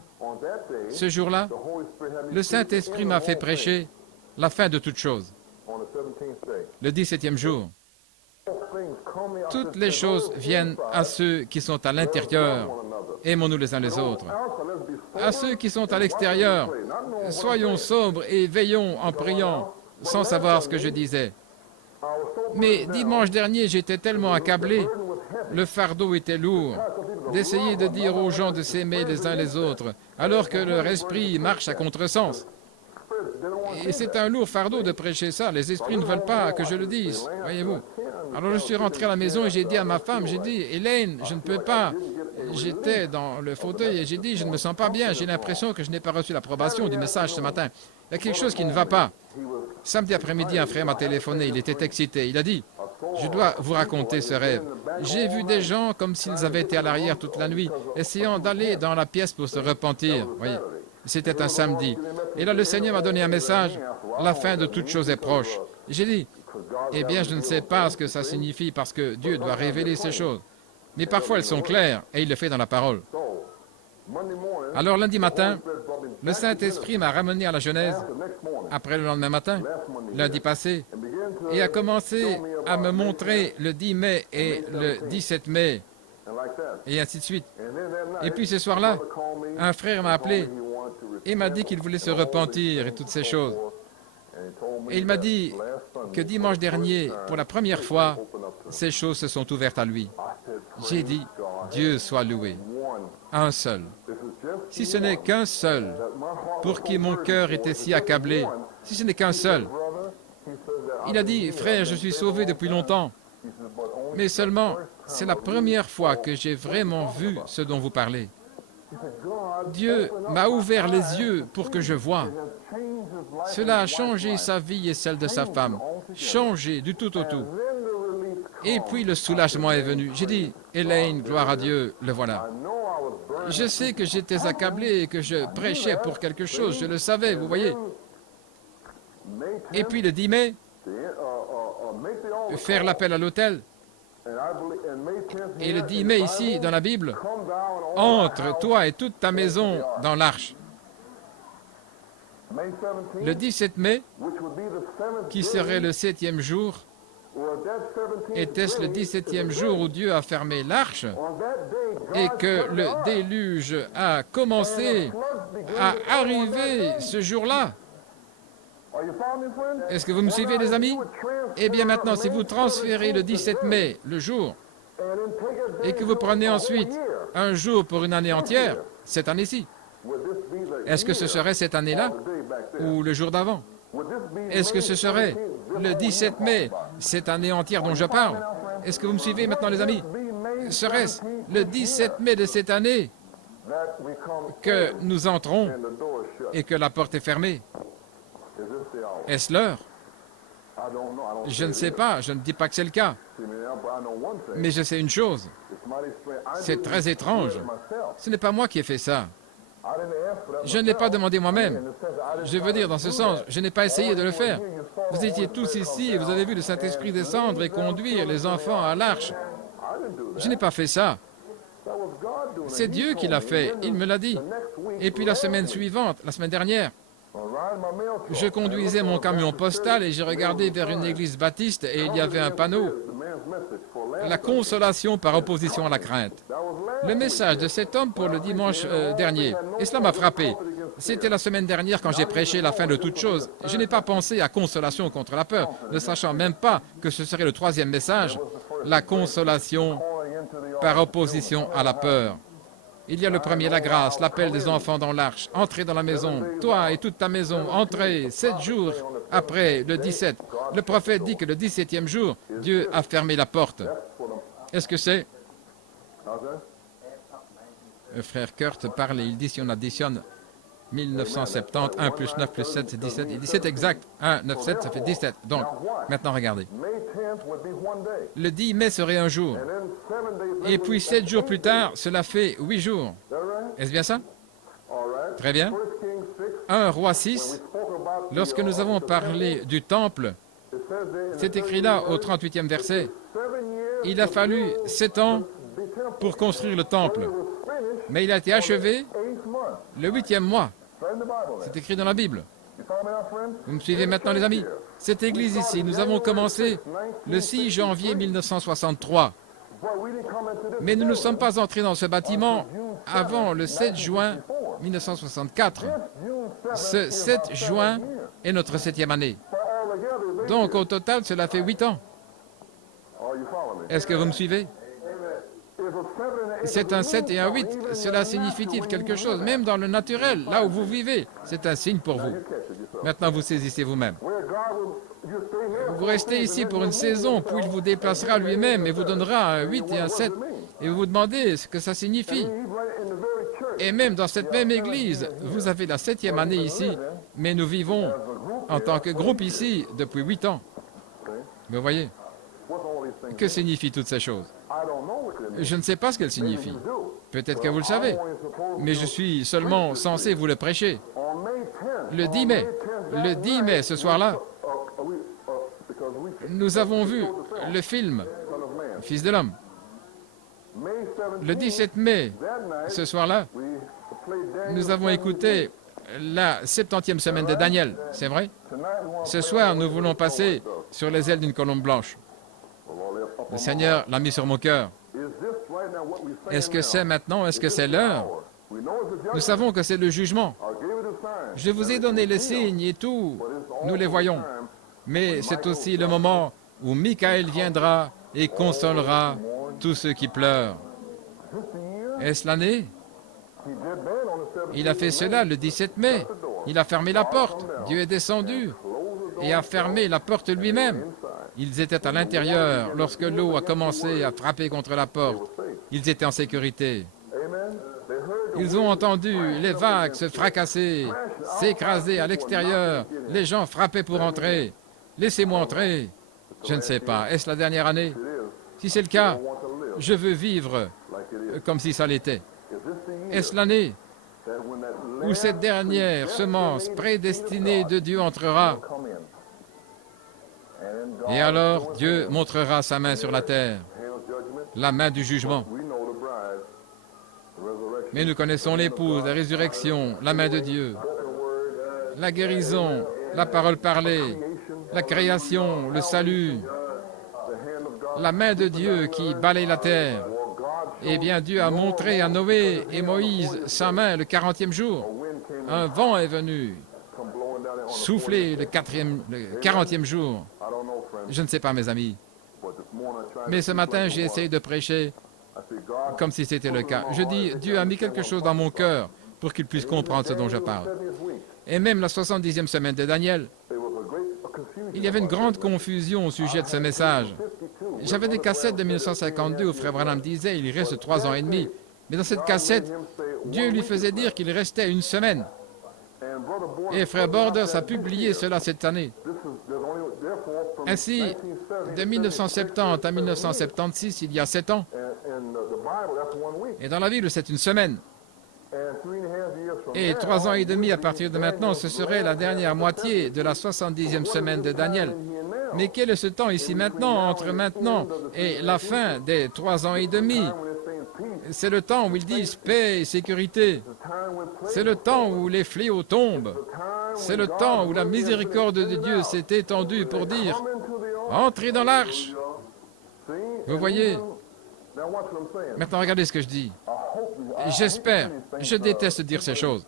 Ce jour-là, le Saint-Esprit m'a fait prêcher la fin de toutes choses. Le 17e jour. Toutes les choses viennent à ceux qui sont à l'intérieur. Aimons-nous les uns les autres. À ceux qui sont à l'extérieur, soyons sobres et veillons en priant, sans savoir ce que je disais. Mais dimanche dernier, j'étais tellement accablé, le fardeau était lourd, d'essayer de dire aux gens de s'aimer les uns les autres, alors que leur esprit marche à contresens. Et c'est un lourd fardeau de prêcher ça. Les esprits ne veulent pas que je le dise, voyez-vous. Alors je suis rentré à la maison et j'ai dit à ma femme, j'ai dit, Hélène, je ne peux pas. J'étais dans le fauteuil et j'ai dit, je ne me sens pas bien, j'ai l'impression que je n'ai pas reçu l'approbation du message ce matin. Il y a quelque chose qui ne va pas. Samedi après-midi, un frère m'a téléphoné, il était excité. Il a dit, je dois vous raconter ce rêve. J'ai vu des gens comme s'ils avaient été à l'arrière toute la nuit, essayant d'aller dans la pièce pour se repentir. Voyez, c'était un samedi. Et là, le Seigneur m'a donné un message. La fin de toute chose est proche. J'ai dit, eh bien, je ne sais pas ce que ça signifie parce que Dieu doit révéler ces choses. Mais parfois, elles sont claires et il le fait dans la parole. Alors, lundi matin, le Saint-Esprit m'a ramené à la Genèse, après le lendemain matin, lundi passé, et a commencé à me montrer le 10 mai et le 17 mai, et ainsi de suite. Et puis ce soir-là, un frère m'a appelé et m'a dit qu'il voulait se repentir et toutes ces choses. Et il m'a dit que dimanche dernier, pour la première fois, ces choses se sont ouvertes à lui. J'ai dit, Dieu soit loué. Un seul. Si ce n'est qu'un seul, pour qui mon cœur était si accablé, si ce n'est qu'un seul. Il a dit, frère, je suis sauvé depuis longtemps, mais seulement, c'est la première fois que j'ai vraiment vu ce dont vous parlez. Dieu m'a ouvert les yeux pour que je voie. Cela a changé sa vie et celle de sa femme. Changé du tout au tout. Et puis le soulagement est venu. J'ai dit, Elaine, gloire à Dieu, le voilà. Je sais que j'étais accablé et que je prêchais pour quelque chose, je le savais, vous voyez. Et puis le 10 mai, faire l'appel à l'autel. Et le 10 mai ici, dans la Bible, entre toi et toute ta maison dans l'arche. Le 17 mai, qui serait le 7e jour, était-ce le 17e jour où Dieu a fermé l'arche et que le déluge a commencé à arriver ce jour-là? Est-ce que vous me suivez, les amis? Eh bien maintenant, si vous transférez le 17 mai, le jour, et que vous prenez ensuite un jour pour une année entière, cette année-ci, est-ce que ce serait cette année-là ou le jour d'avant? Est-ce que ce serait le 17 mai, cette année entière dont je parle? Est-ce que vous me suivez maintenant, les amis? Serait-ce le 17 mai de cette année que nous entrons et que la porte est fermée? Est-ce l'heure? Je ne sais pas, je ne dis pas que c'est le cas. Mais je sais une chose. C'est très étrange. Ce n'est pas moi qui ai fait ça. Je ne l'ai pas demandé moi-même. Je veux dire, dans ce sens, je n'ai pas essayé de le faire. Vous étiez tous ici et vous avez vu le Saint-Esprit descendre et conduire les enfants à l'arche. Je n'ai pas fait ça. C'est Dieu qui l'a fait. Il me l'a dit. Et puis la semaine suivante, la semaine dernière, je conduisais mon camion postal et j'ai regardé vers une église baptiste et il y avait un panneau. La consolation par opposition à la crainte. Le message de cet homme pour le dimanche dernier. Et cela m'a frappé. C'était la semaine dernière quand j'ai prêché la fin de toute chose. Je n'ai pas pensé à consolation contre la peur, ne sachant même pas que ce serait le 3e message, la consolation par opposition à la peur. Il y a le premier, la grâce, l'appel des enfants dans l'arche. Entrez dans la maison, toi et toute ta maison, entrez 7 jours après le 17. Le prophète dit que le 17e jour, Dieu a fermé la porte. Est-ce que c'est? Le frère Kurt parle et il dit si on additionne 1970, 1 plus 9 plus 7, c'est 17. Et 17 exact. 1, 9, 7, ça fait 17. Donc, maintenant regardez. Le 10 mai serait un jour. Et puis 7 jours plus tard, cela fait 8 jours. Est-ce bien ça? Très bien. 1 Roi 6, lorsque nous avons parlé du temple, c'est écrit là au 38e verset, il a fallu 7 ans pour construire le temple, mais il a été achevé le 8e mois. C'est écrit dans la Bible. Vous me suivez maintenant, les amis? Cette église ici, nous avons commencé le 6 janvier 1963. Mais nous ne sommes pas entrés dans ce bâtiment avant le 7 juin 1964. Ce 7 juin est notre 7e année. Donc, au total, cela fait 8 ans. Est-ce que vous me suivez? C'est un 7 et un 8. Cela signifie-t-il quelque chose? Même dans le naturel, là où vous vivez, c'est un signe pour vous. Maintenant, vous saisissez vous-même. Vous restez ici pour une saison, puis il vous déplacera lui-même et vous donnera un 8 et un 7. Et vous vous demandez ce que ça signifie. Et même dans cette même église, vous avez la 7e année ici, mais nous vivons en tant que groupe ici depuis 8 ans. Vous voyez? Que signifient toutes ces choses? Je ne sais pas ce qu'elles signifient. Peut-être que vous le savez, mais je suis seulement censé vous le prêcher. Le 10 mai, ce soir-là, nous avons vu le film Fils de l'homme. Le 17 mai, ce soir-là, nous avons écouté la 70e semaine de Daniel, c'est vrai? Ce soir, nous voulons passer sur les ailes d'une colombe blanche. Le Seigneur l'a mis sur mon cœur. Est-ce que c'est maintenant? Est-ce que c'est l'heure? Nous savons que c'est le jugement. Je vous ai donné les signes et tout, nous les voyons. Mais c'est aussi le moment où Michael viendra et consolera tous ceux qui pleurent. Est-ce l'année? Il a fait cela le 17 mai. Il a fermé la porte. Dieu est descendu et a fermé la porte lui-même. Ils étaient à l'intérieur lorsque l'eau a commencé à frapper contre la porte. Ils étaient en sécurité. Ils ont entendu les vagues se fracasser, s'écraser à l'extérieur. Les gens frappaient pour entrer. Laissez-moi entrer. Je ne sais pas. Est-ce la dernière année? Si c'est le cas, je veux vivre comme si ça l'était. Est-ce l'année où cette dernière semence prédestinée de Dieu entrera? Et alors Dieu montrera sa main sur la terre, la main du jugement. Mais nous connaissons l'épouse, la résurrection, la main de Dieu, la guérison, la parole parlée, la création, le salut, la main de Dieu qui balaye la terre. Eh bien, Dieu a montré à Noé et Moïse sa main le 40e jour. Un vent est venu souffler le 40e jour. Je ne sais pas, mes amis. Mais ce matin, j'ai essayé de prêcher comme si c'était le cas. Je dis, Dieu a mis quelque chose dans mon cœur pour qu'il puisse comprendre ce dont je parle. Et même la 70e semaine de Daniel, il y avait une grande confusion au sujet de ce message. J'avais des cassettes de 1952 où Frère Branham disait « il reste 3 ans et demi ». Mais dans cette cassette, Dieu lui faisait dire qu'il restait 1 semaine. Et Frère Borders a publié cela cette année. Ainsi, de 1970 à 1976, il y a 7 ans. Et dans la Bible, c'est 1 semaine. Et 3 ans et demi à partir de maintenant, ce serait la dernière moitié de la 70e semaine de Daniel. Mais quel est ce temps ici maintenant, entre maintenant et la fin des 3 ans et demi? C'est le temps où ils disent paix et sécurité. C'est le temps où les fléaux tombent. C'est le temps où la miséricorde de Dieu s'est étendue pour dire « Entrez dans l'arche ». Vous voyez? Maintenant, regardez ce que je dis. J'espère, je déteste dire ces choses.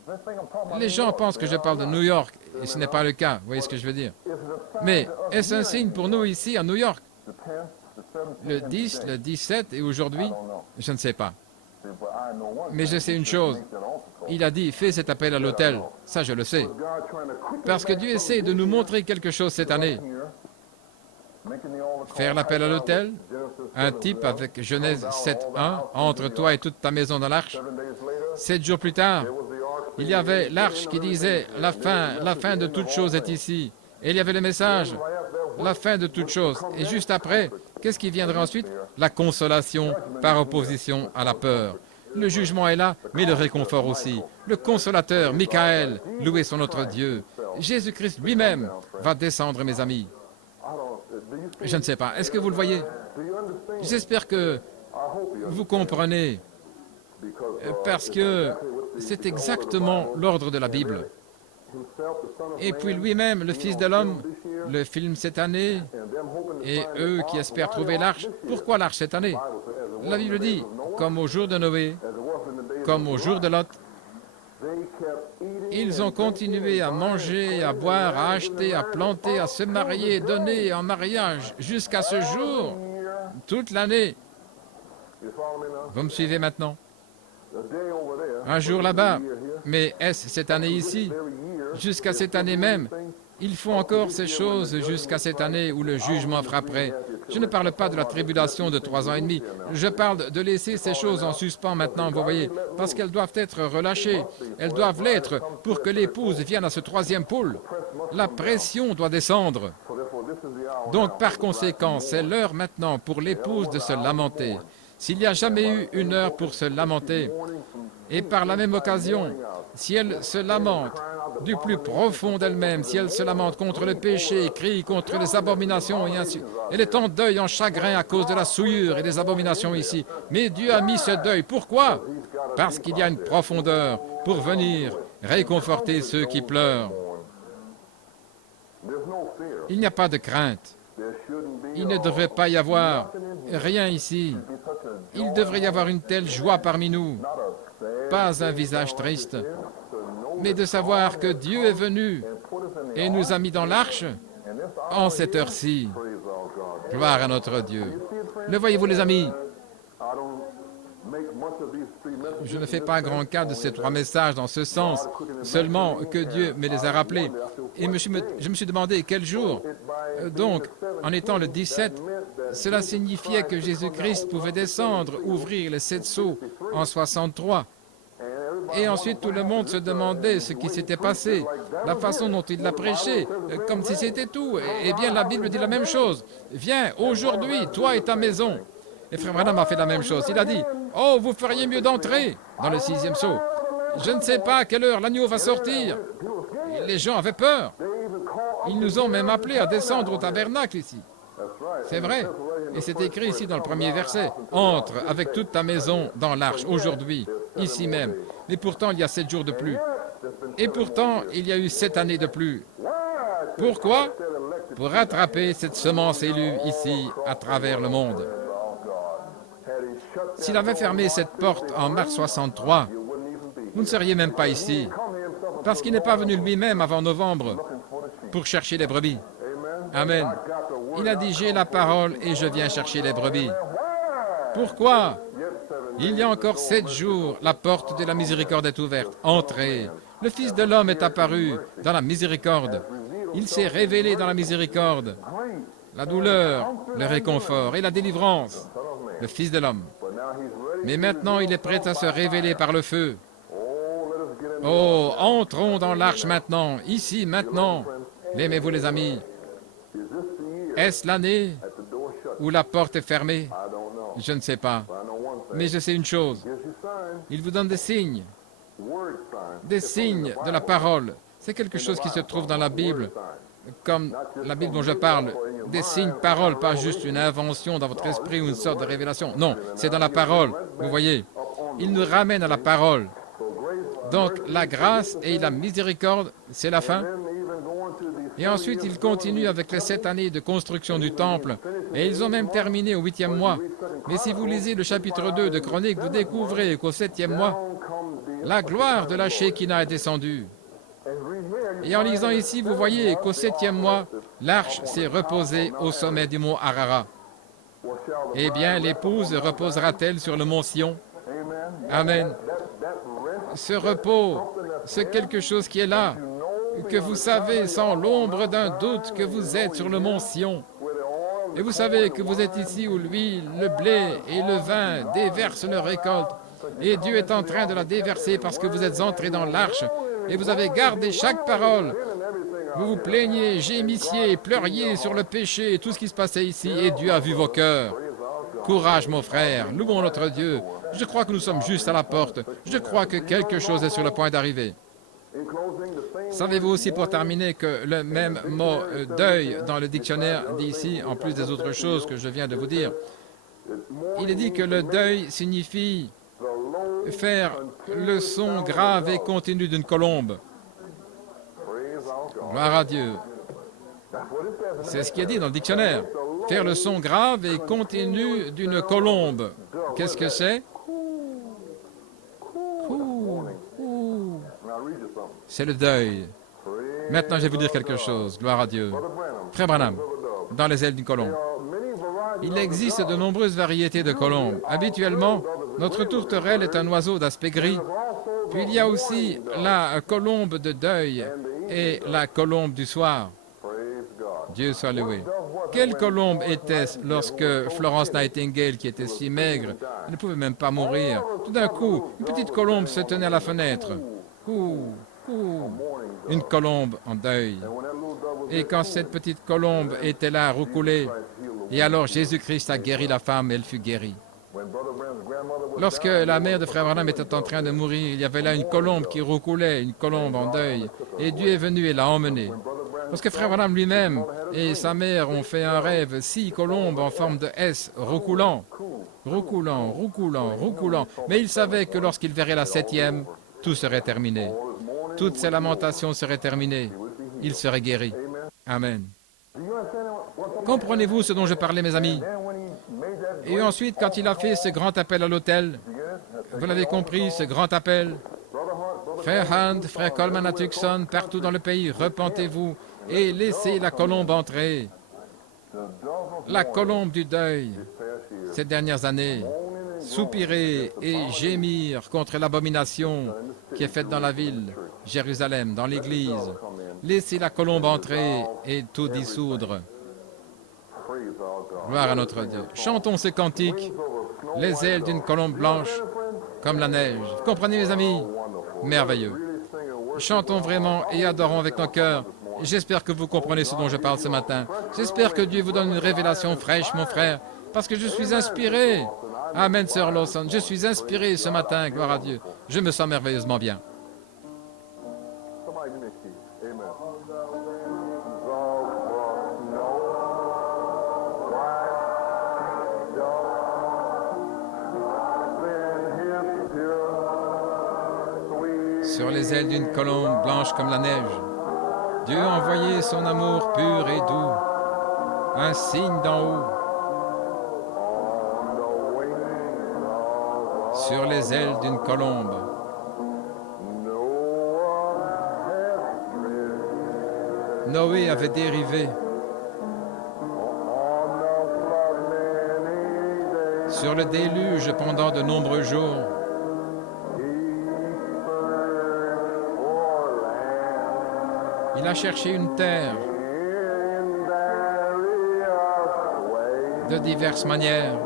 Les gens pensent que je parle de New York, et ce n'est pas le cas, vous voyez ce que je veux dire. Mais est-ce un signe pour nous ici à New York? Le 10, le 17 et aujourd'hui, je ne sais pas. Mais je sais une chose, il a dit, fais cet appel à l'autel, ça je le sais. Parce que Dieu essaie de nous montrer quelque chose cette année. Faire l'appel à l'autel, un type avec Genèse 7.1, entre toi et toute ta maison dans l'arche. 7 jours plus tard, il y avait l'arche qui disait, la fin de toute chose est ici. Et il y avait le message, la fin de toute chose. Et juste après, qu'est-ce qui viendra ensuite? La consolation par opposition à la peur. Le jugement est là, mais le réconfort aussi. Le consolateur, Michael, loué soit notre Dieu. Jésus-Christ lui-même va descendre, mes amis. Je ne sais pas. Est-ce que vous le voyez? J'espère que vous comprenez, parce que c'est exactement l'ordre de la Bible. Et puis lui-même, le Fils de l'homme, le film cette année, et eux qui espèrent trouver l'arche. Pourquoi l'arche cette année? La Bible dit, comme au jour de Noé, comme au jour de Lot, ils ont continué à manger, à boire, à acheter, à planter, à se marier, donner en mariage jusqu'à ce jour, toute l'année. Vous me suivez maintenant? Un jour là-bas, mais est-ce cette année ici? Jusqu'à cette année même, il faut encore ces choses jusqu'à cette année où le jugement frapperait. Je ne parle pas de la tribulation de 3 ans et demi. Je parle de laisser ces choses en suspens maintenant, vous voyez, parce qu'elles doivent être relâchées. Elles doivent l'être pour que l'épouse vienne à ce 3e pôle. La pression doit descendre. Donc, par conséquent, c'est l'heure maintenant pour l'épouse de se lamenter. S'il n'y a jamais eu une heure pour se lamenter, et par la même occasion, si elle se lamente du plus profond d'elle-même, si elle se lamente contre le péché, crie contre les abominations, et ainsi, elle est en deuil, en chagrin à cause de la souillure et des abominations ici. Mais Dieu a mis ce deuil. Pourquoi? Parce qu'il y a une profondeur pour venir réconforter ceux qui pleurent. Il n'y a pas de crainte. Il ne devrait pas y avoir rien ici. Il devrait y avoir une telle joie parmi nous. Pas un visage triste, mais de savoir que Dieu est venu et nous a mis dans l'arche en cette heure-ci. Gloire à notre Dieu. Le voyez-vous, les amis? Je ne fais pas grand cas de ces 3 messages dans ce sens, seulement que Dieu me les a rappelés. Et je me suis demandé quel jour. Donc, en étant le 17, cela signifiait que Jésus-Christ pouvait descendre, ouvrir les 7 sceaux en 63. Et ensuite, tout le monde se demandait ce qui s'était passé, la façon dont il l'a prêché, comme si c'était tout. Eh bien, la Bible dit la même chose. Viens, aujourd'hui, toi et ta maison. Et Frère Branham a fait la même chose. Il a dit, « Oh, vous feriez mieux d'entrer dans le 6e sceau. Je ne sais pas à quelle heure l'agneau va sortir. » Les gens avaient peur. Ils nous ont même appelés à descendre au tabernacle ici. C'est vrai. Et c'est écrit ici dans le premier verset. « Entre avec toute ta maison dans l'arche, aujourd'hui, ici même. » Mais pourtant, il y a 7 jours de plus. Et pourtant, il y a eu 7 années de plus. Pourquoi? Pour rattraper cette semence élue ici, à travers le monde. S'il avait fermé cette porte en mars 63, vous ne seriez même pas ici, parce qu'il n'est pas venu lui-même avant novembre pour chercher les brebis. Amen. Il a dit, j'ai la parole et je viens chercher les brebis. Pourquoi? Il y a encore 7 jours, la porte de la miséricorde est ouverte. Entrez. Le Fils de l'homme est apparu dans la miséricorde. Il s'est révélé dans la miséricorde. La douleur, le réconfort et la délivrance. Le Fils de l'homme. Mais maintenant, il est prêt à se révéler par le feu. Oh, entrons dans l'arche maintenant, ici, maintenant. L'aimez-vous, les amis? Est-ce l'année où la porte est fermée? Je ne sais pas. Mais je sais une chose. Il vous donne des signes de la parole. C'est quelque chose qui se trouve dans la Bible, comme la Bible dont je parle. Des signes paroles, pas juste une invention dans votre esprit ou une sorte de révélation. Non, c'est dans la parole. Vous voyez, il nous ramène à la parole. Donc, la grâce et la miséricorde, c'est la fin. Et ensuite, il continue avec les 7 années de construction du temple. Et ils ont même terminé au 8e mois. Mais si vous lisez le chapitre 2 de Chroniques, vous découvrez qu'au 7e mois, la gloire de la Shekinah est descendue. Et en lisant ici, vous voyez qu'au 7e mois, l'arche s'est reposée au sommet du mont Ararat. Eh bien, l'épouse reposera-t-elle sur le mont Sion? Amen. Ce repos, c'est quelque chose qui est là, que vous savez sans l'ombre d'un doute que vous êtes sur le mont Sion. Et vous savez que vous êtes ici où l'huile, le blé et le vin déversent leur récolte. Et Dieu est en train de la déverser parce que vous êtes entrés dans l'arche et vous avez gardé chaque parole. Vous vous plaignez, gémissiez, pleuriez sur le péché et tout ce qui se passait ici. Et Dieu a vu vos cœurs. Courage, mon frère, louons notre Dieu. Je crois que nous sommes juste à la porte. Je crois que quelque chose est sur le point d'arriver. Savez-vous aussi, pour terminer, que le même mot « deuil » dans le dictionnaire dit ici, en plus des autres choses que je viens de vous dire, il est dit que le deuil signifie faire le son grave et continu d'une colombe. Gloire à Dieu. C'est ce qui est dit dans le dictionnaire. Faire le son grave et continu d'une colombe. Qu'est-ce que c'est? C'est le deuil. Maintenant, je vais vous dire quelque chose. Gloire à Dieu. Frère Branham, dans les ailes d'une colombe. Il existe de nombreuses variétés de colombes. Habituellement, notre tourterelle est un oiseau d'aspect gris. Puis il y a aussi la colombe de deuil et la colombe du soir. Dieu soit loué. Quelle colombe était-ce lorsque Florence Nightingale, qui était si maigre, ne pouvait même pas mourir? Tout d'un coup, une petite colombe se tenait à la fenêtre. Une colombe en deuil. Et quand cette petite colombe était là, roucoulée, et alors Jésus-Christ a guéri la femme, elle fut guérie. Lorsque la mère de Frère Branham était en train de mourir, il y avait là une colombe qui roucoulait, une colombe en deuil, et Dieu est venu et l'a emmenée. Lorsque Frère Branham lui-même et sa mère ont fait un rêve, 6 colombes en forme de S, roucoulant, roucoulant, roucoulant, roucoulant, mais il savait que lorsqu'il verrait la 7e, tout serait terminé. Toutes ces lamentations seraient terminées. Il serait guéri. Amen. Comprenez-vous ce dont je parlais, mes amis? Et ensuite, quand il a fait ce grand appel à l'autel, vous l'avez compris, ce grand appel, Frère Hunt, Frère Coleman à Tucson, partout dans le pays, repentez-vous et laissez la colombe entrer. La colombe du deuil, ces dernières années, soupirer et gémir contre l'abomination qui est faite dans la ville, Jérusalem, dans l'Église. Laissez la colombe entrer et tout dissoudre. Gloire à notre Dieu. Chantons ces cantiques, les ailes d'une colombe blanche, comme la neige. Vous comprenez, mes amis? Merveilleux. Chantons vraiment et adorons avec nos cœurs. J'espère que vous comprenez ce dont je parle ce matin. J'espère que Dieu vous donne une révélation fraîche, mon frère, parce que je suis inspiré. Amen, Sœur Lawson. Je suis inspiré ce matin, gloire à Dieu. Je me sens merveilleusement bien. Sur les ailes d'une colombe blanche comme la neige, Dieu a envoyé son amour pur et doux, un signe d'en haut. Sur les ailes d'une colombe, Noé avait dérivé. Sur le déluge pendant de nombreux jours, il a cherché une terre de diverses manières.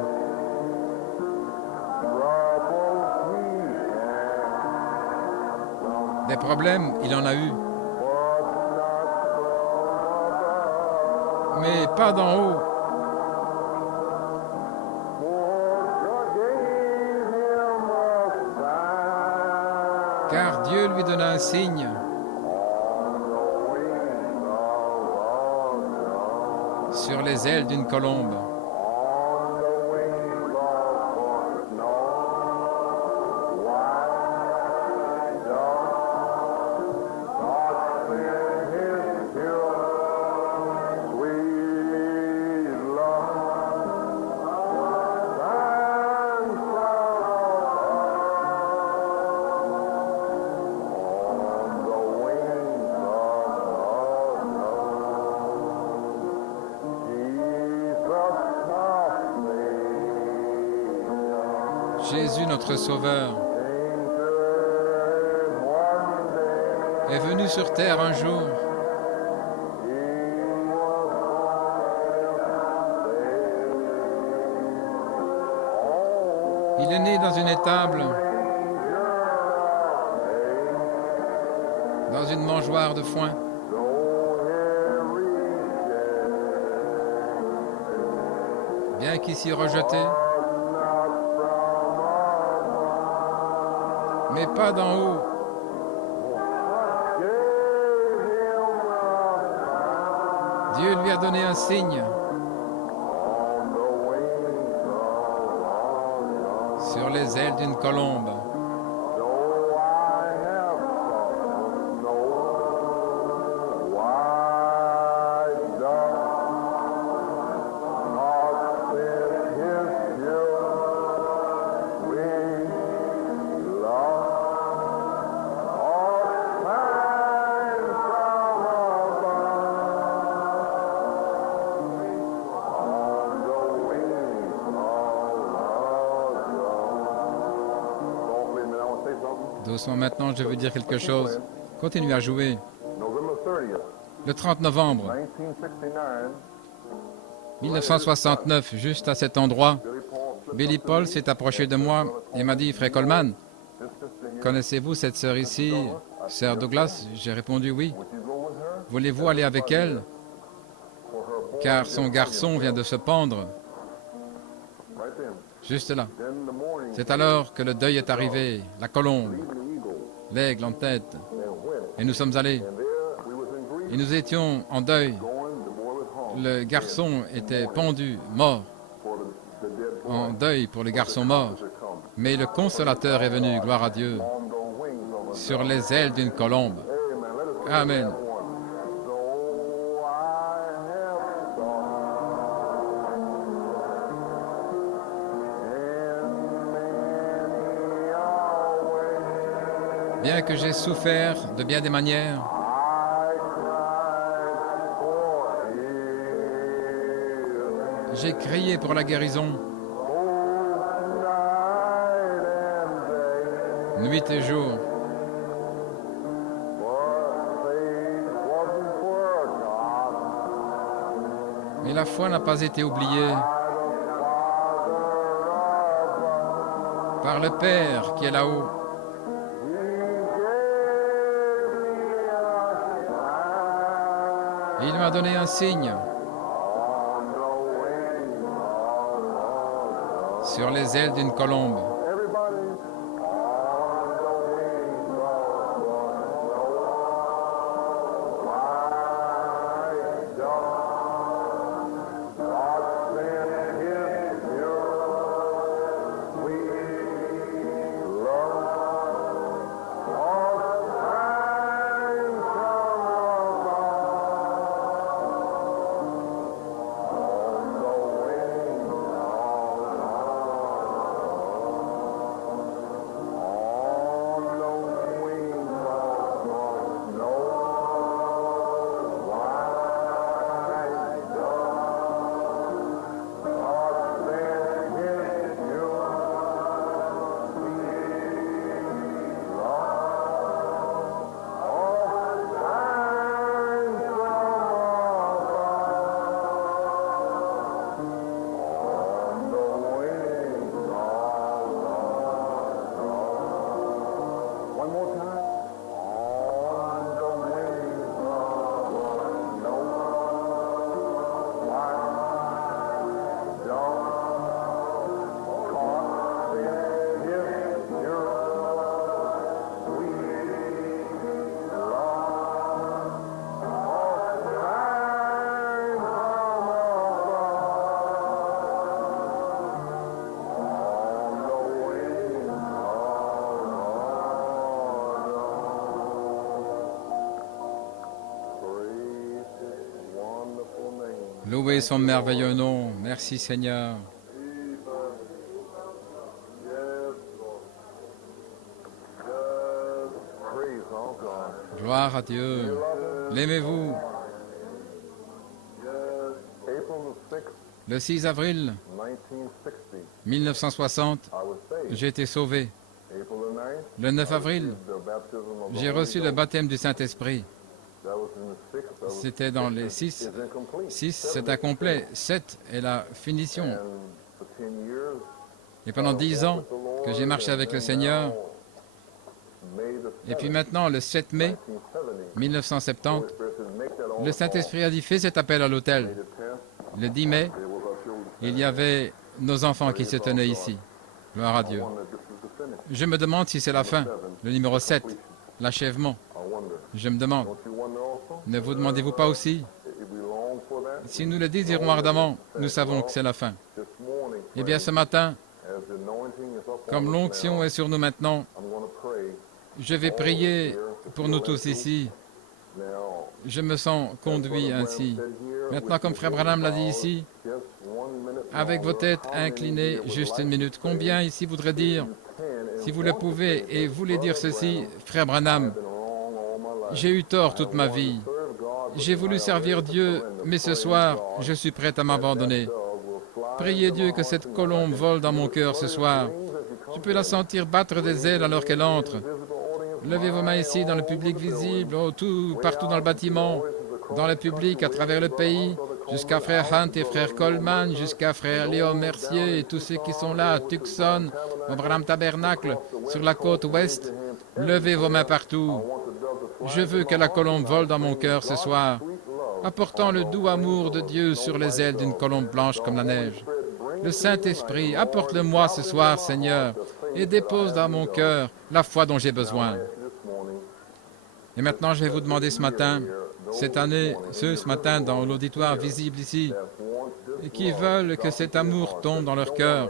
Des problèmes, il en a eu. Mais pas d'en haut. Car Dieu lui donna un signe. Sur les ailes d'une colombe. Jésus, notre Sauveur, est venu sur terre un jour. Il est né dans une étable, dans une mangeoire de foin. Bien qu'ici rejeté, mais pas d'en haut. Dieu lui a donné un signe. Sur les ailes d'une colombe. Doucement maintenant, je veux dire quelque chose. Continuez à jouer. Le 30 novembre 1969, juste à cet endroit, Billy Paul s'est approché de moi et m'a dit, Frère Coleman, connaissez-vous cette sœur ici, Sœur Douglas? J'ai répondu oui. Voulez-vous aller avec elle? car son garçon vient de se pendre. Juste là. C'est alors que le deuil est arrivé, la colombe, l'aigle en tête. Et nous sommes allés. Et nous étions en deuil. Le garçon était pendu, mort. En deuil pour le garçon mort. Mais le consolateur est venu, gloire à Dieu, sur les ailes d'une colombe. Amen. Bien que j'ai souffert de bien des manières, j'ai crié pour la guérison, nuit et jour. Mais la foi n'a pas été oubliée par le Père qui est là-haut. Il m'a donné un signe sur les ailes d'une colombe. Louez son merveilleux nom. Merci Seigneur. Gloire à Dieu. L'aimez-vous? Le 6 avril 1960, j'ai été sauvé. Le 9 avril, j'ai reçu le baptême du Saint-Esprit. C'était dans les 6. 6, c'est incomplet. 7 est la finition. Et pendant 10 ans que j'ai marché avec le Seigneur, et puis maintenant, le 7 mai 1970, le Saint-Esprit a dit, fais cet appel à l'autel. Le 10 mai, il y avait nos enfants qui se tenaient ici. Gloire à Dieu. Je me demande si c'est la fin, le numéro 7, l'achèvement. Je me demande, ne vous demandez-vous pas aussi? Si nous le désirons ardemment, nous savons que c'est la fin. Eh bien, ce matin, comme l'onction est sur nous maintenant, je vais prier pour nous tous ici. Je me sens conduit ainsi. Maintenant, comme Frère Branham l'a dit ici, avec vos têtes inclinées, juste une minute. Combien ici voudraient dire, si vous le pouvez, et voulez dire ceci, Frère Branham, j'ai eu tort toute ma vie. J'ai voulu servir Dieu, mais ce soir, je suis prêt à m'abandonner. Priez Dieu que cette colombe vole dans mon cœur ce soir. Je peux la sentir battre des ailes alors qu'elle entre. Levez vos mains ici, dans le public visible, partout dans le bâtiment, dans le public, à travers le pays, jusqu'à Frère Hunt et Frère Coleman, jusqu'à Frère Léo Mercier et tous ceux qui sont là, à Tucson, au Branham Tabernacle, sur la côte ouest. Levez vos mains partout. Je veux que la colombe vole dans mon cœur ce soir. apportant le doux amour de Dieu sur les ailes d'une colombe blanche comme la neige. Le Saint-Esprit, apporte-le-moi ce soir, Seigneur, et dépose dans mon cœur la foi dont j'ai besoin. Et maintenant, je vais vous demander ce matin, ce matin dans l'auditoire visible ici, et qui veulent que cet amour tombe dans leur cœur,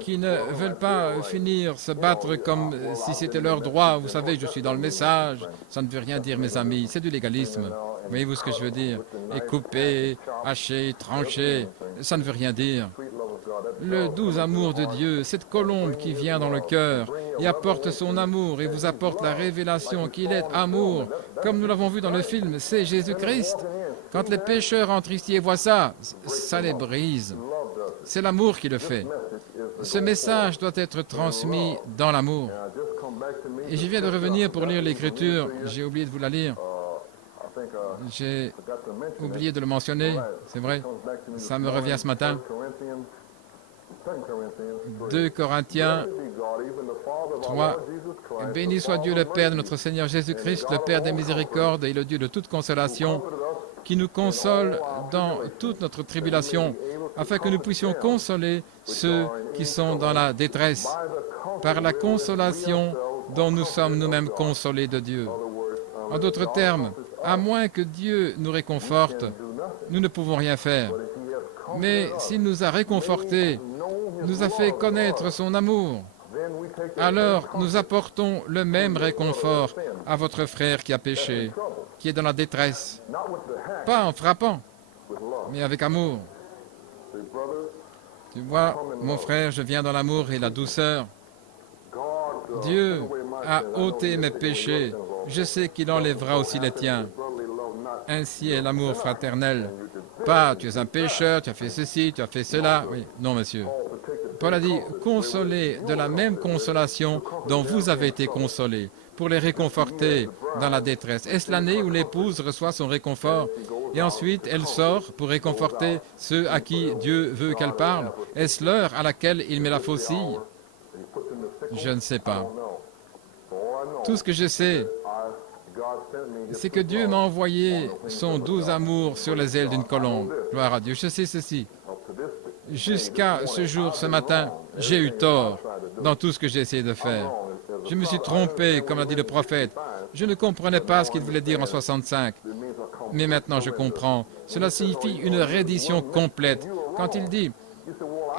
qui ne veulent pas finir se battre comme si c'était leur droit. Vous savez, je suis dans le message, ça ne veut rien dire, mes amis, c'est du légalisme. Voyez-vous ce que je veux dire? Et couper, hacher, trancher, ça ne veut rien dire. Le doux amour de Dieu, cette colombe qui vient dans le cœur et apporte son amour et vous apporte la révélation qu'il est amour, comme nous l'avons vu dans le film, c'est Jésus-Christ. Quand les pécheurs entrent ici et voient ça, ça les brise. C'est l'amour qui le fait. Ce message doit être transmis dans l'amour. Et je viens de revenir pour lire l'Écriture. J'ai oublié de vous la lire. J'ai oublié de le mentionner, c'est vrai. Ça me revient ce matin. 2 Corinthiens 3. Béni soit Dieu le Père de notre Seigneur Jésus-Christ, le Père des miséricordes et le Dieu de toute consolation, qui nous console dans toute notre tribulation, afin que nous puissions consoler ceux qui sont dans la détresse, par la consolation dont nous sommes nous-mêmes consolés de Dieu. En d'autres termes, à moins que Dieu nous réconforte, nous ne pouvons rien faire. Mais s'il nous a réconfortés, nous a fait connaître son amour, alors nous apportons le même réconfort à votre frère qui a péché, qui est dans la détresse, pas en frappant, mais avec amour. Tu vois, mon frère, je viens dans l'amour et la douceur. Dieu a ôté mes péchés, je sais qu'il enlèvera aussi les tiens. Ainsi est l'amour fraternel. Pas, tu es un pécheur, tu as fait ceci, tu as fait cela. Oui, non, monsieur. Paul a dit, consolez de la même consolation dont vous avez été consolés, pour les réconforter dans la détresse. Est-ce l'année où l'épouse reçoit son réconfort et ensuite elle sort pour réconforter ceux à qui Dieu veut qu'elle parle? Est-ce l'heure à laquelle il met la faucille? Je ne sais pas. Tout ce que je sais, c'est que Dieu m'a envoyé son doux amour sur les ailes d'une colombe. Gloire à Dieu. Je sais ceci. Jusqu'à ce jour, ce matin, j'ai eu tort dans tout ce que j'ai essayé de faire. Je me suis trompé, comme l'a dit le prophète. Je ne comprenais pas ce qu'il voulait dire en 65. Mais maintenant, je comprends. Cela signifie une reddition complète. Quand il dit,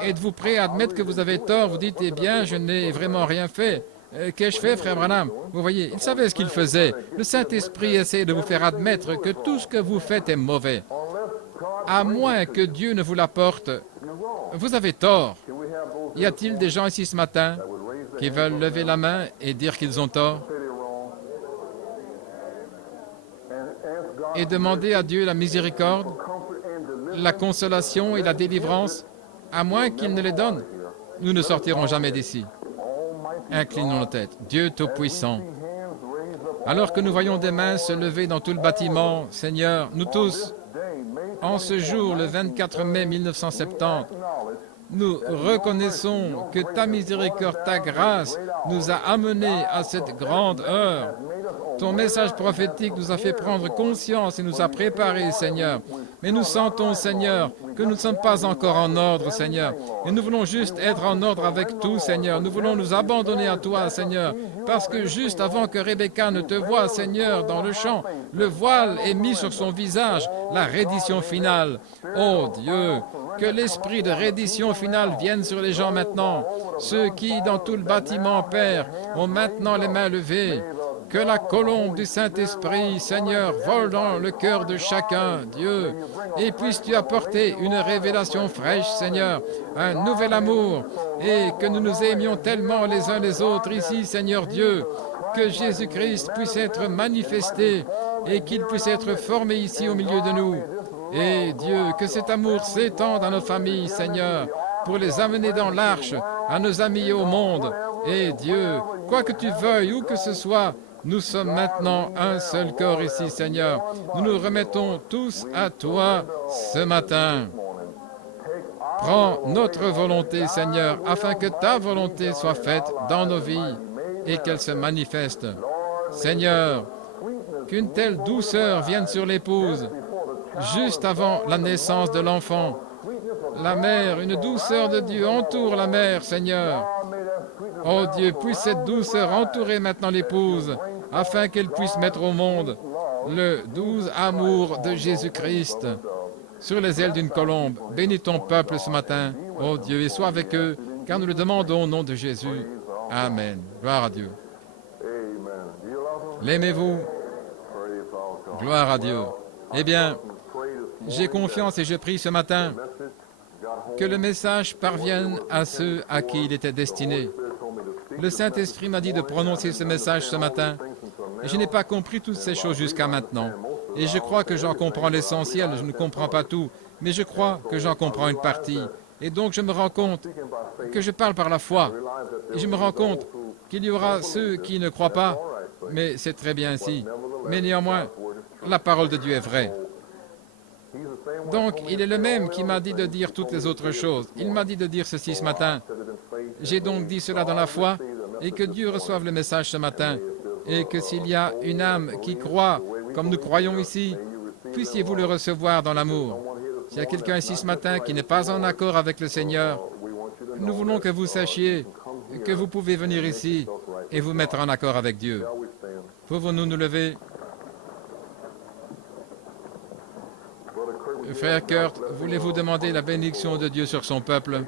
êtes-vous prêt à admettre que vous avez tort? Vous dites, eh bien, je n'ai vraiment rien fait. Qu'ai-je fait, frère Branham? Vous voyez, il savait ce qu'il faisait. Le Saint-Esprit essaie de vous faire admettre que tout ce que vous faites est mauvais. À moins que Dieu ne vous l'apporte, vous avez tort. Y a-t-il des gens ici ce matin qui veulent lever la main et dire qu'ils ont tort? Et demander à Dieu la miséricorde, la consolation et la délivrance, à moins qu'il ne les donne. Nous ne sortirons jamais d'ici. Inclinons nos têtes. Dieu Tout-Puissant, alors que nous voyons des mains se lever dans tout le bâtiment, Seigneur, nous tous, en ce jour, le 24 mai 1970, nous reconnaissons que ta miséricorde, ta grâce nous a amenés à cette grande heure. Ton message prophétique nous a fait prendre conscience et nous a préparés, Seigneur. Mais nous sentons, Seigneur, que nous ne sommes pas encore en ordre, Seigneur. Et nous voulons juste être en ordre avec tout, Seigneur. Nous voulons nous abandonner à toi, Seigneur. Parce que juste avant que Rebecca ne te voie, Seigneur, dans le champ, le voile est mis sur son visage, la reddition finale. Oh Dieu, que l'esprit de reddition finale vienne sur les gens maintenant. Ceux qui, dans tout le bâtiment, Père, ont maintenant les mains levées. Que la colombe du Saint-Esprit, Seigneur, vole dans le cœur de chacun, Dieu, et puisses-tu apporter une révélation fraîche, Seigneur, un nouvel amour, et que nous nous aimions tellement les uns les autres ici, Seigneur Dieu, que Jésus-Christ puisse être manifesté et qu'il puisse être formé ici au milieu de nous. Et Dieu, que cet amour s'étende à nos familles, Seigneur, pour les amener dans l'arche, à nos amis et au monde. Et Dieu, quoi que tu veuilles, où que ce soit, nous sommes maintenant un seul corps ici, Seigneur. Nous nous remettons tous à toi ce matin. Prends notre volonté, Seigneur, afin que ta volonté soit faite dans nos vies et qu'elle se manifeste. Seigneur, qu'une telle douceur vienne sur l'épouse, juste avant la naissance de l'enfant. La mère, une douceur de Dieu entoure la mère, Seigneur. Oh Dieu, puisse cette douceur entourer maintenant l'épouse, afin qu'elle puisse mettre au monde le doux amour de Jésus-Christ sur les ailes d'une colombe. Bénis ton peuple ce matin, oh Dieu, et sois avec eux, car nous le demandons au nom de Jésus. Amen. Gloire à Dieu. L'aimez-vous? Gloire à Dieu. Eh bien, j'ai confiance et je prie ce matin que le message parvienne à ceux à qui il était destiné. Le Saint-Esprit m'a dit de prononcer ce message ce matin. Et je n'ai pas compris toutes ces choses jusqu'à maintenant. Et je crois que j'en comprends l'essentiel. Je ne comprends pas tout, mais je crois que j'en comprends une partie. Et donc je me rends compte que je parle par la foi. Et je me rends compte qu'il y aura ceux qui ne croient pas, mais c'est très bien ainsi. Mais néanmoins, la parole de Dieu est vraie. Donc, il est le même qui m'a dit de dire toutes les autres choses. Il m'a dit de dire ceci ce matin. J'ai donc dit cela dans la foi, et que Dieu reçoive le message ce matin, et que s'il y a une âme qui croit, comme nous croyons ici, puissiez-vous le recevoir dans l'amour. S'il y a quelqu'un ici ce matin qui n'est pas en accord avec le Seigneur, nous voulons que vous sachiez que vous pouvez venir ici et vous mettre en accord avec Dieu. Pouvons-nous nous lever? Frère Kurt, voulez-vous demander la bénédiction de Dieu sur son peuple?